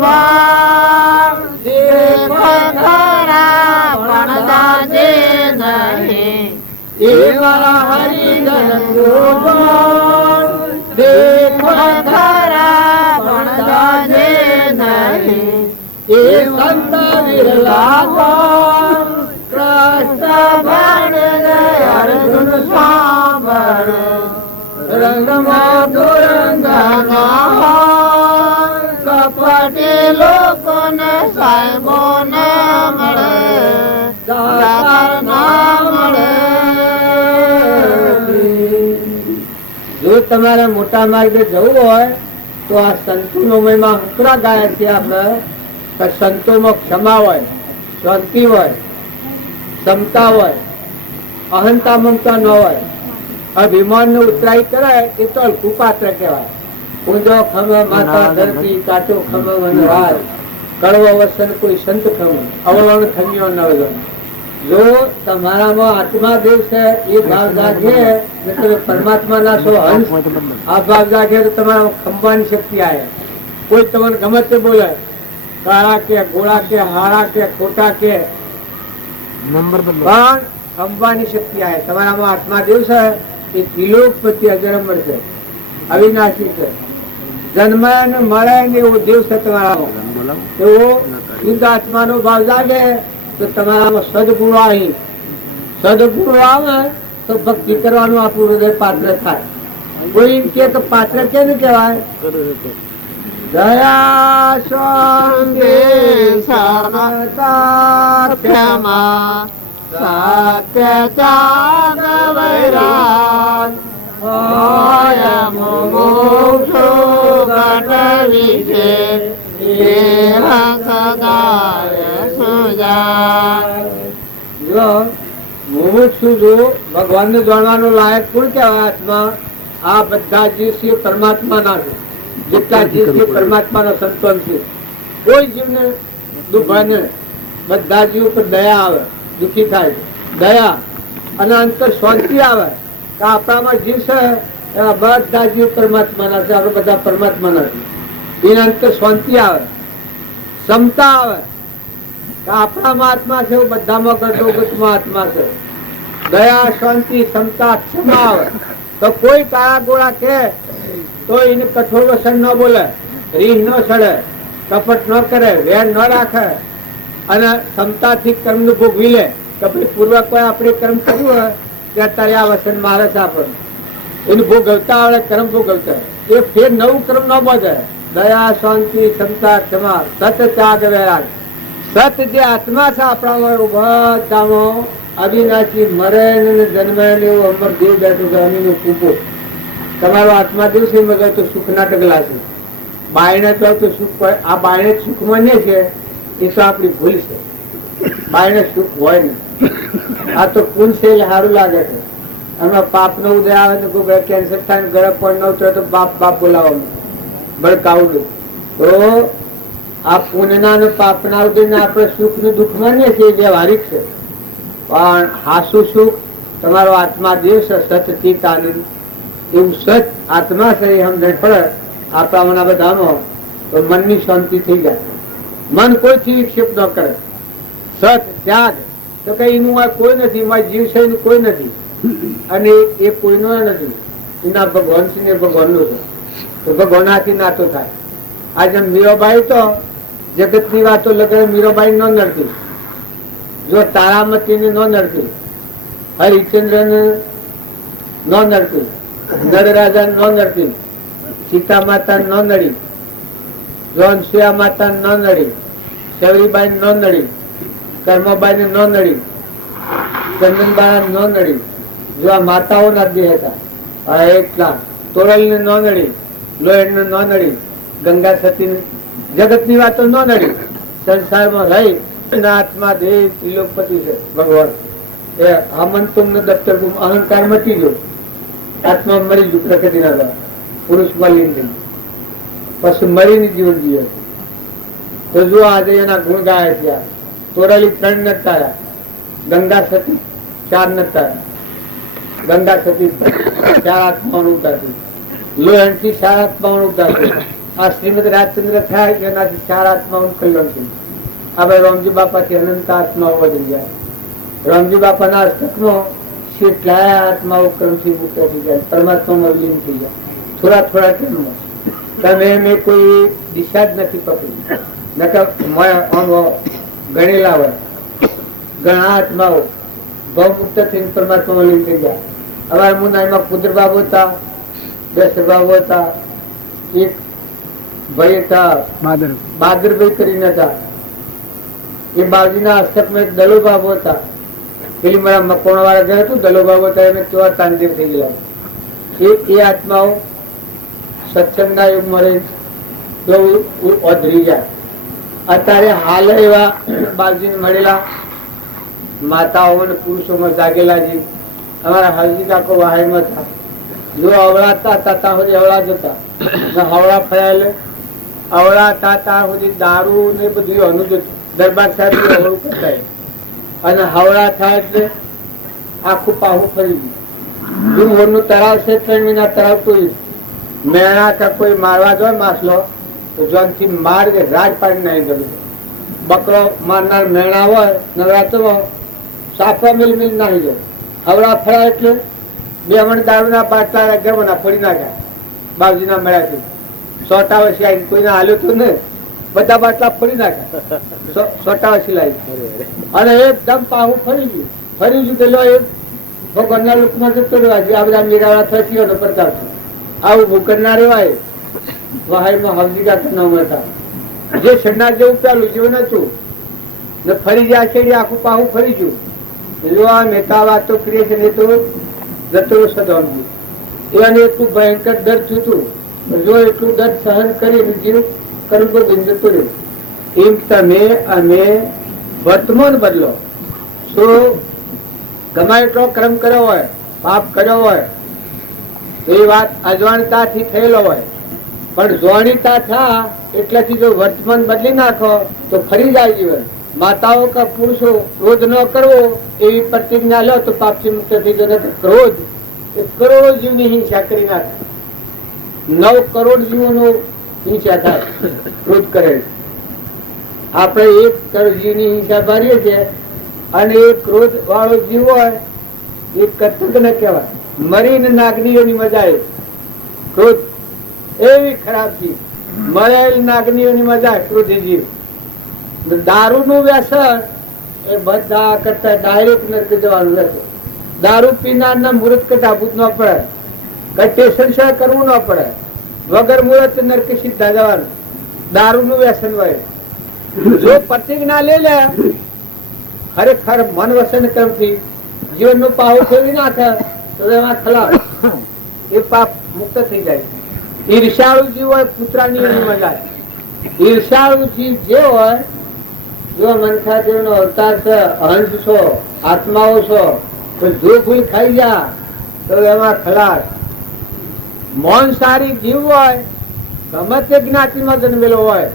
ભાવ. દેવ ખરા પણ દાજે નહીં એવા હરિજન ગોપાલ. દેવ ખરા પણ દાજે નહીં એ સંત વિરલા. કૃષ્ણ ભણે અર્જુન સાંભળે રંગમાં તુરંગ ના કપટી લોકોને સાહેબો ના મળે દાતાર ના મળે. જો તમારે મોટા માર્ગે જવું હોય તો આ સંતોનો મહિમા હંકરા ગાય છે આપણે. સંતોમાં ક્ષમા હોય, શાંતિ હોય, ક્ષમતા હોય, અહંતા મમતા ન હોય, અભિમાન ને ઉતરાઈ કરે એ તો હલકું પાત્ર કહેવાય. ઊંધો ખમ માતા ધરતી, કાચો ખમ વનવાર, કડવો વસન કોઈ સંત ખમ, અવળણ ખમ્યો ન વગર. જો તમારામાં આત્મા દેવ છે એ ભાવ જાગે ને તમે પરમાત્મા ના છો હંસ, આ ભાવ જાગે તો તમારા ખંભાની શક્તિ આવે. કોઈ તમને ગમે તે બોલે, કાળા કે ગોળા કે હારા કે ખોટા કે, પણ ખંભાની શક્તિ આવે. તમારામાં આત્મા દેવ છે એ ત્રિલોકપતિ અજરંબર છે, અવિનાશી છે, જન્મે ને મળે ને એવો દેવ છે તમારામાં. એવો શુદ્ધ આત્માનો ભાવ જાગે તો તમારામાં સદગુણો આવે. સદગુણો આવે તો ભક્તિ કરવાનું આપણું હૃદય પાત્ર થાય. કોઈ એમ કે પાત્ર કેને કહેવાય? દયા શાંતિ ક્ષમા સત્ય ત્યાગ વૈરાગ હોય મુમુક્ષુ ગણ વિશે મુમુક્ષુ જો ભગવાન ને જાણવાનું લાયક કોણ કહેવાય? આત્મા. આ બધા જીવ છે પરમાત્મા ના છે. જેટલા જીવ છે પરમાત્મા નો સંતોન છે. કોઈ જીવને દુઃખ ને બધા જીવ પર દયા આવે, દુઃખી થાય. દયા અને અંતર શાંતિ આવે. આપણામાં જીવ છે એવા બધા જીવ પરમાત્મા ના છે. આપણે બધા પરમાત્મા ના છે. એના અંતર શાંતિ આવે, ક્ષમતા આવે. આપણામાં આત્મા છે બધામાં ગઢોગતમાં આત્મા છે. દયા શાંતિ ક્ષમતા ક્ષમા આવે તો કોઈ કાળા ગોળા કે તો એને કઠોર વસન ન બોલે, રીહ ન સડે, કપટ ન કરે, વેર ન રાખે અને ક્ષમતાથી કર્મ નું ભોગવી લે. કે ભાઈ પૂર્વ કોઈ આપણે કર્મ કર્યું હોય કે અત્યારે આ વસન મારે છે આપણને, એનું ભોગવતા આવડે, કર્મ ભોગવતા એ ફેર નવું કર્મ ન બધે. દયા શાંતિ ક્ષમતા ક્ષમા સત ત્યાગ વૈરાગ. સત જે આત્મા છે આપણામાં બધામાં અવિનાશી, મરે ને જન્મે ને એવું અમર દેવ બેઠું છે. અમીનું કૂપો તમારો આત્મા દેવ છે એમાં તો સુખ ના ટકલા છે. બાયણે તો સુખ હોય, આ બાયણે સુખમાં નહીં છે એ તો આપણી ભૂલ છે. બાયણે સુખ હોય નહીં. આ તો પુન છે એટલે સારું લાગે છે. હમણાં પાપ નો ઉદય આવે તો કોઈ કેન્સર થાય, ગળે પણ ન ઉતરે તો બાપ બાપ બોલાવવાનું ભડકાવડું. તો આ પુણ્યના અને પાપના ઉદયને આપણે સુખ નું દુઃખ માનીએ છીએ, વ્યવહારિક છે. પણ હાસુ સુખ તમારો આત્મા દેવ છે, સત ચિત્ત આનંદ. એવું સત આત્મા છે એ સમજણ પડે આપણા બધામાં તો મનની શાંતિ થઈ જાય. મન કોઈથી વિક્ષેપ ન કરે. સત ત્યાગ તો કઈ એનું કોઈ નથી, મારા જીવ છે એનું કોઈ નથી અને એ કોઈનો નથી. એના ભગવાન છે ને ભગવાનનું છે. તો ભગવાન હાથી નાતો થાય. આજે મીરાબાઈ તો જગત ની વાતો લગે, મીરાબાઈ ન નડતી. જો તારામતી ને ન નડતી, હરિચંદ્ર ને ન નડતી, નળરાજા ન નડતી, સીતા માતા ન નડી, જો અનસુયા માતા ન નડી, શબરીબાઈ ન નડી, કર્મબાઈ ને ન નડી, ચંદનબાઈ ન નડી. જો આ માતાઓ ના દેહ હતા એટલા. તોરલ ને ન નડી, લોહેડ ને ન નડી, ગંગા સતી જગત ની વાતો ન નડી. સંસારમાં રહી આત્મા દેહ ત્રિલોકપતિ છે ભગવાન. એ આમંતુમ ને દફતર અહંકાર મટી ગયો, આત્મા મરી ગયું પ્રકૃતિ ના પુરુષ મળી પછી મરીને જીવન જીવે. તો જો આજે એના ગુણ ગાય છે. તોરલી 3 ન તારા, ગંગા સતી 4 ન તારા. ગંગા સતી 4 આત્માઓનું ઉદાસી, લોહણ થી 4 આત્માઓનું ઉદાસી. આ શ્રીમદ રાજચંદ્ર થાય એનાથી 4 આત્માઓનું કલ્યાણ છે. આ ભાઈ રામજી બાપા થી અનંત આત્માઓ વધી જાય. રામજી બાપા ના અષ્ટકમાં કેટલાય આત્માઓ ક્રમથી મુક્ત થઈ જાય, પરમાત્મામાં વિલીન થઈ જાય થોડા થોડા ટાઈમમાં. તમે મેં કોઈ દિશા જ નથી પકડી. ગણેલા હોય ઘણા આત્માઓ ભવમુક્ત થઈને પરમાત્મામાં વિલીન થઈ જાય. અમારા મુનાઈમાં કુદર બાબુ હતા, 10 બાબુ હતા, એક ભાઈ હતા બહાદુરભાઈ કરીને હતા. એ બાજુના હસ્તકમાં એક દલો બાબુ હતા. પેલી મારા મકોણ વાળા ઘર હતું દલો બાબુ હતા, એને કેવા તાંડિવ થઈ ગયા. એ આત્માઓ સત્સંગના યુગમાં રહી અધરી જાય. અત્યારે હાલ એવા બાજુને મળેલા માતાઓ અને પુરુષોમાં જાગેલા જે અમારા હાલજી કાકો વાહાઈમાં હતા. જો અવળાતા હતા ત્યાં સુધી અવળા જતા, હવળા ફર્યા અવળાતા ત્યાં સુધી દારૂ ને બધું અનુજ દરબાર સાહેબ હવળું કરતા, અને હવળા થાય એટલે આખું પાહું ફરી ગયું. જૂનનું તળાવ છે, 3 મહિના તળાવ તો મેણા કે કોઈ મારવા જાય માસલો તો જોનથી માર કે રાજ પાડી નાખી ગયું. બકરો મારનાર મેણા હોય નવરાત્રમાં સાફા મિલ મિલ નાખી જાય. હવળા ફળા એટલે 2 મણ દારૂના બાટલા ગરમના ફોડી નાખ્યા બાવજીના મેળાથી. 100 વર્ષી આવીને કોઈને હાલ્યો તો નહીં, બધા બાટલા ફોડી નાખ્યા 100 વર્ષી લાવી, અને એકદમ પાહું ફરી ગયું. ફરી ગયું પેલો એ ભગવાનના લોકમાં જતો રહેવા આ બધા મીરાવાળા થતી પ્રતાપ છે. આવું ભૂકરના રેવાય વહાઈમાં હાવજી કાકા નામ હતા. જે શરણાર જેવું પેલું જીવન હતું ને ફરી ગયા છે આખું પાહું ફરી ગયું. જો આ નેતા વાતો કરીએ છે ને તો જતો સદવામજી એને એટલું ભયંકર દર્દ થયું. જો એટલું દર્દ સહન કરી જીવ કરવું બધું જતું રહ્યું. એમ તમે અમે વર્તમાન બદલો. શું ગમે એટલો ક્રમ કર્યો હોય, પાપ કર્યો હોય, એ વાત અજવાણતાથી થયેલો હોય, પણ જોણીતા થયા એટલાથી જો વર્તમાન બદલી નાખો તો ફરી જાય જીવન. માતાઓ કે પુરુષો ક્રોધ ન કરવો એવી પ્રતિજ્ઞા લો તો પાપથી મુક્ત થઈ જાય. ક્રોધ એ કરોડો જીવની હિંસા કરી નાખે. 9 કરોડ જીવોનો હિંસા થાય ક્રોધ કરે. આપણે 1 કરોડ જીવની હિંસા ભરીએ છીએ, અને એ ક્રોધ વાળો જીવ હોય એ કતક ન કહેવાય. મરીને નાગનીઓની મજા આવે. ક્રોધ એવી ખરાબ જીવ, મરેલ નાગનીઓની મજા ક્રોધી જીવ. દારૂ નું વ્યસન એ બધા કરતા ડાયરેક્ટ નરક જવાનું રહેશે. દારૂ પીનાર ના મુહૂર્ત કટાભૂત ન પડે, કટે સંશય કરવું ન પડે, વગર મુહૂર્ત નરક સીધા જવાનું. દારૂ નું વ્યસન હોય. જો પ્રતિજ્ઞા લે લે ખરેખર મન વસન કરતી જીવન નું પાહું ફેરવી નાખે તો એમાં ખલાસ, એ પાપ મુક્ત થઈ જાય. ઈર્ષાળુ જીવ હોય કૂતરાની એની મજા. ઈર્ષાળુ જીવ જે હોય, જો મનખાદેવ નો અવતાર છે, હંસ છો, આત્માઓ છો, તો જો ભૂલ ખાઈ જા તો એમાં ખલાસ. મોંસાહારી જીવ હોય, ગમે તે જ્ઞાતિમાં જન્મેલો હોય,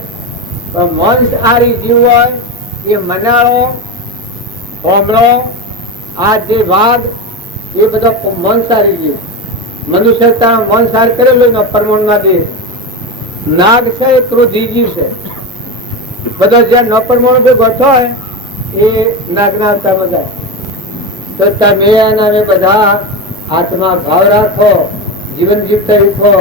પણ મોંસાહારી જીવ હોય એ મનાળો, કોમળો, આ જે વાઘ એ બધો મોંસાહારી જીવ. મનુષ્ય મોંસાહાર કરેલો પરમાણુમાં દે. નાગ છે એ ક્રોધી જીવ છે. બધો જ્યાં નપરમાણુ ભેગો થાય એ નાગના અવતારમાં જાય. તો તમે અને અમે બધા આત્મા ભાવ રાખો, જીવન જીવતા શીખો.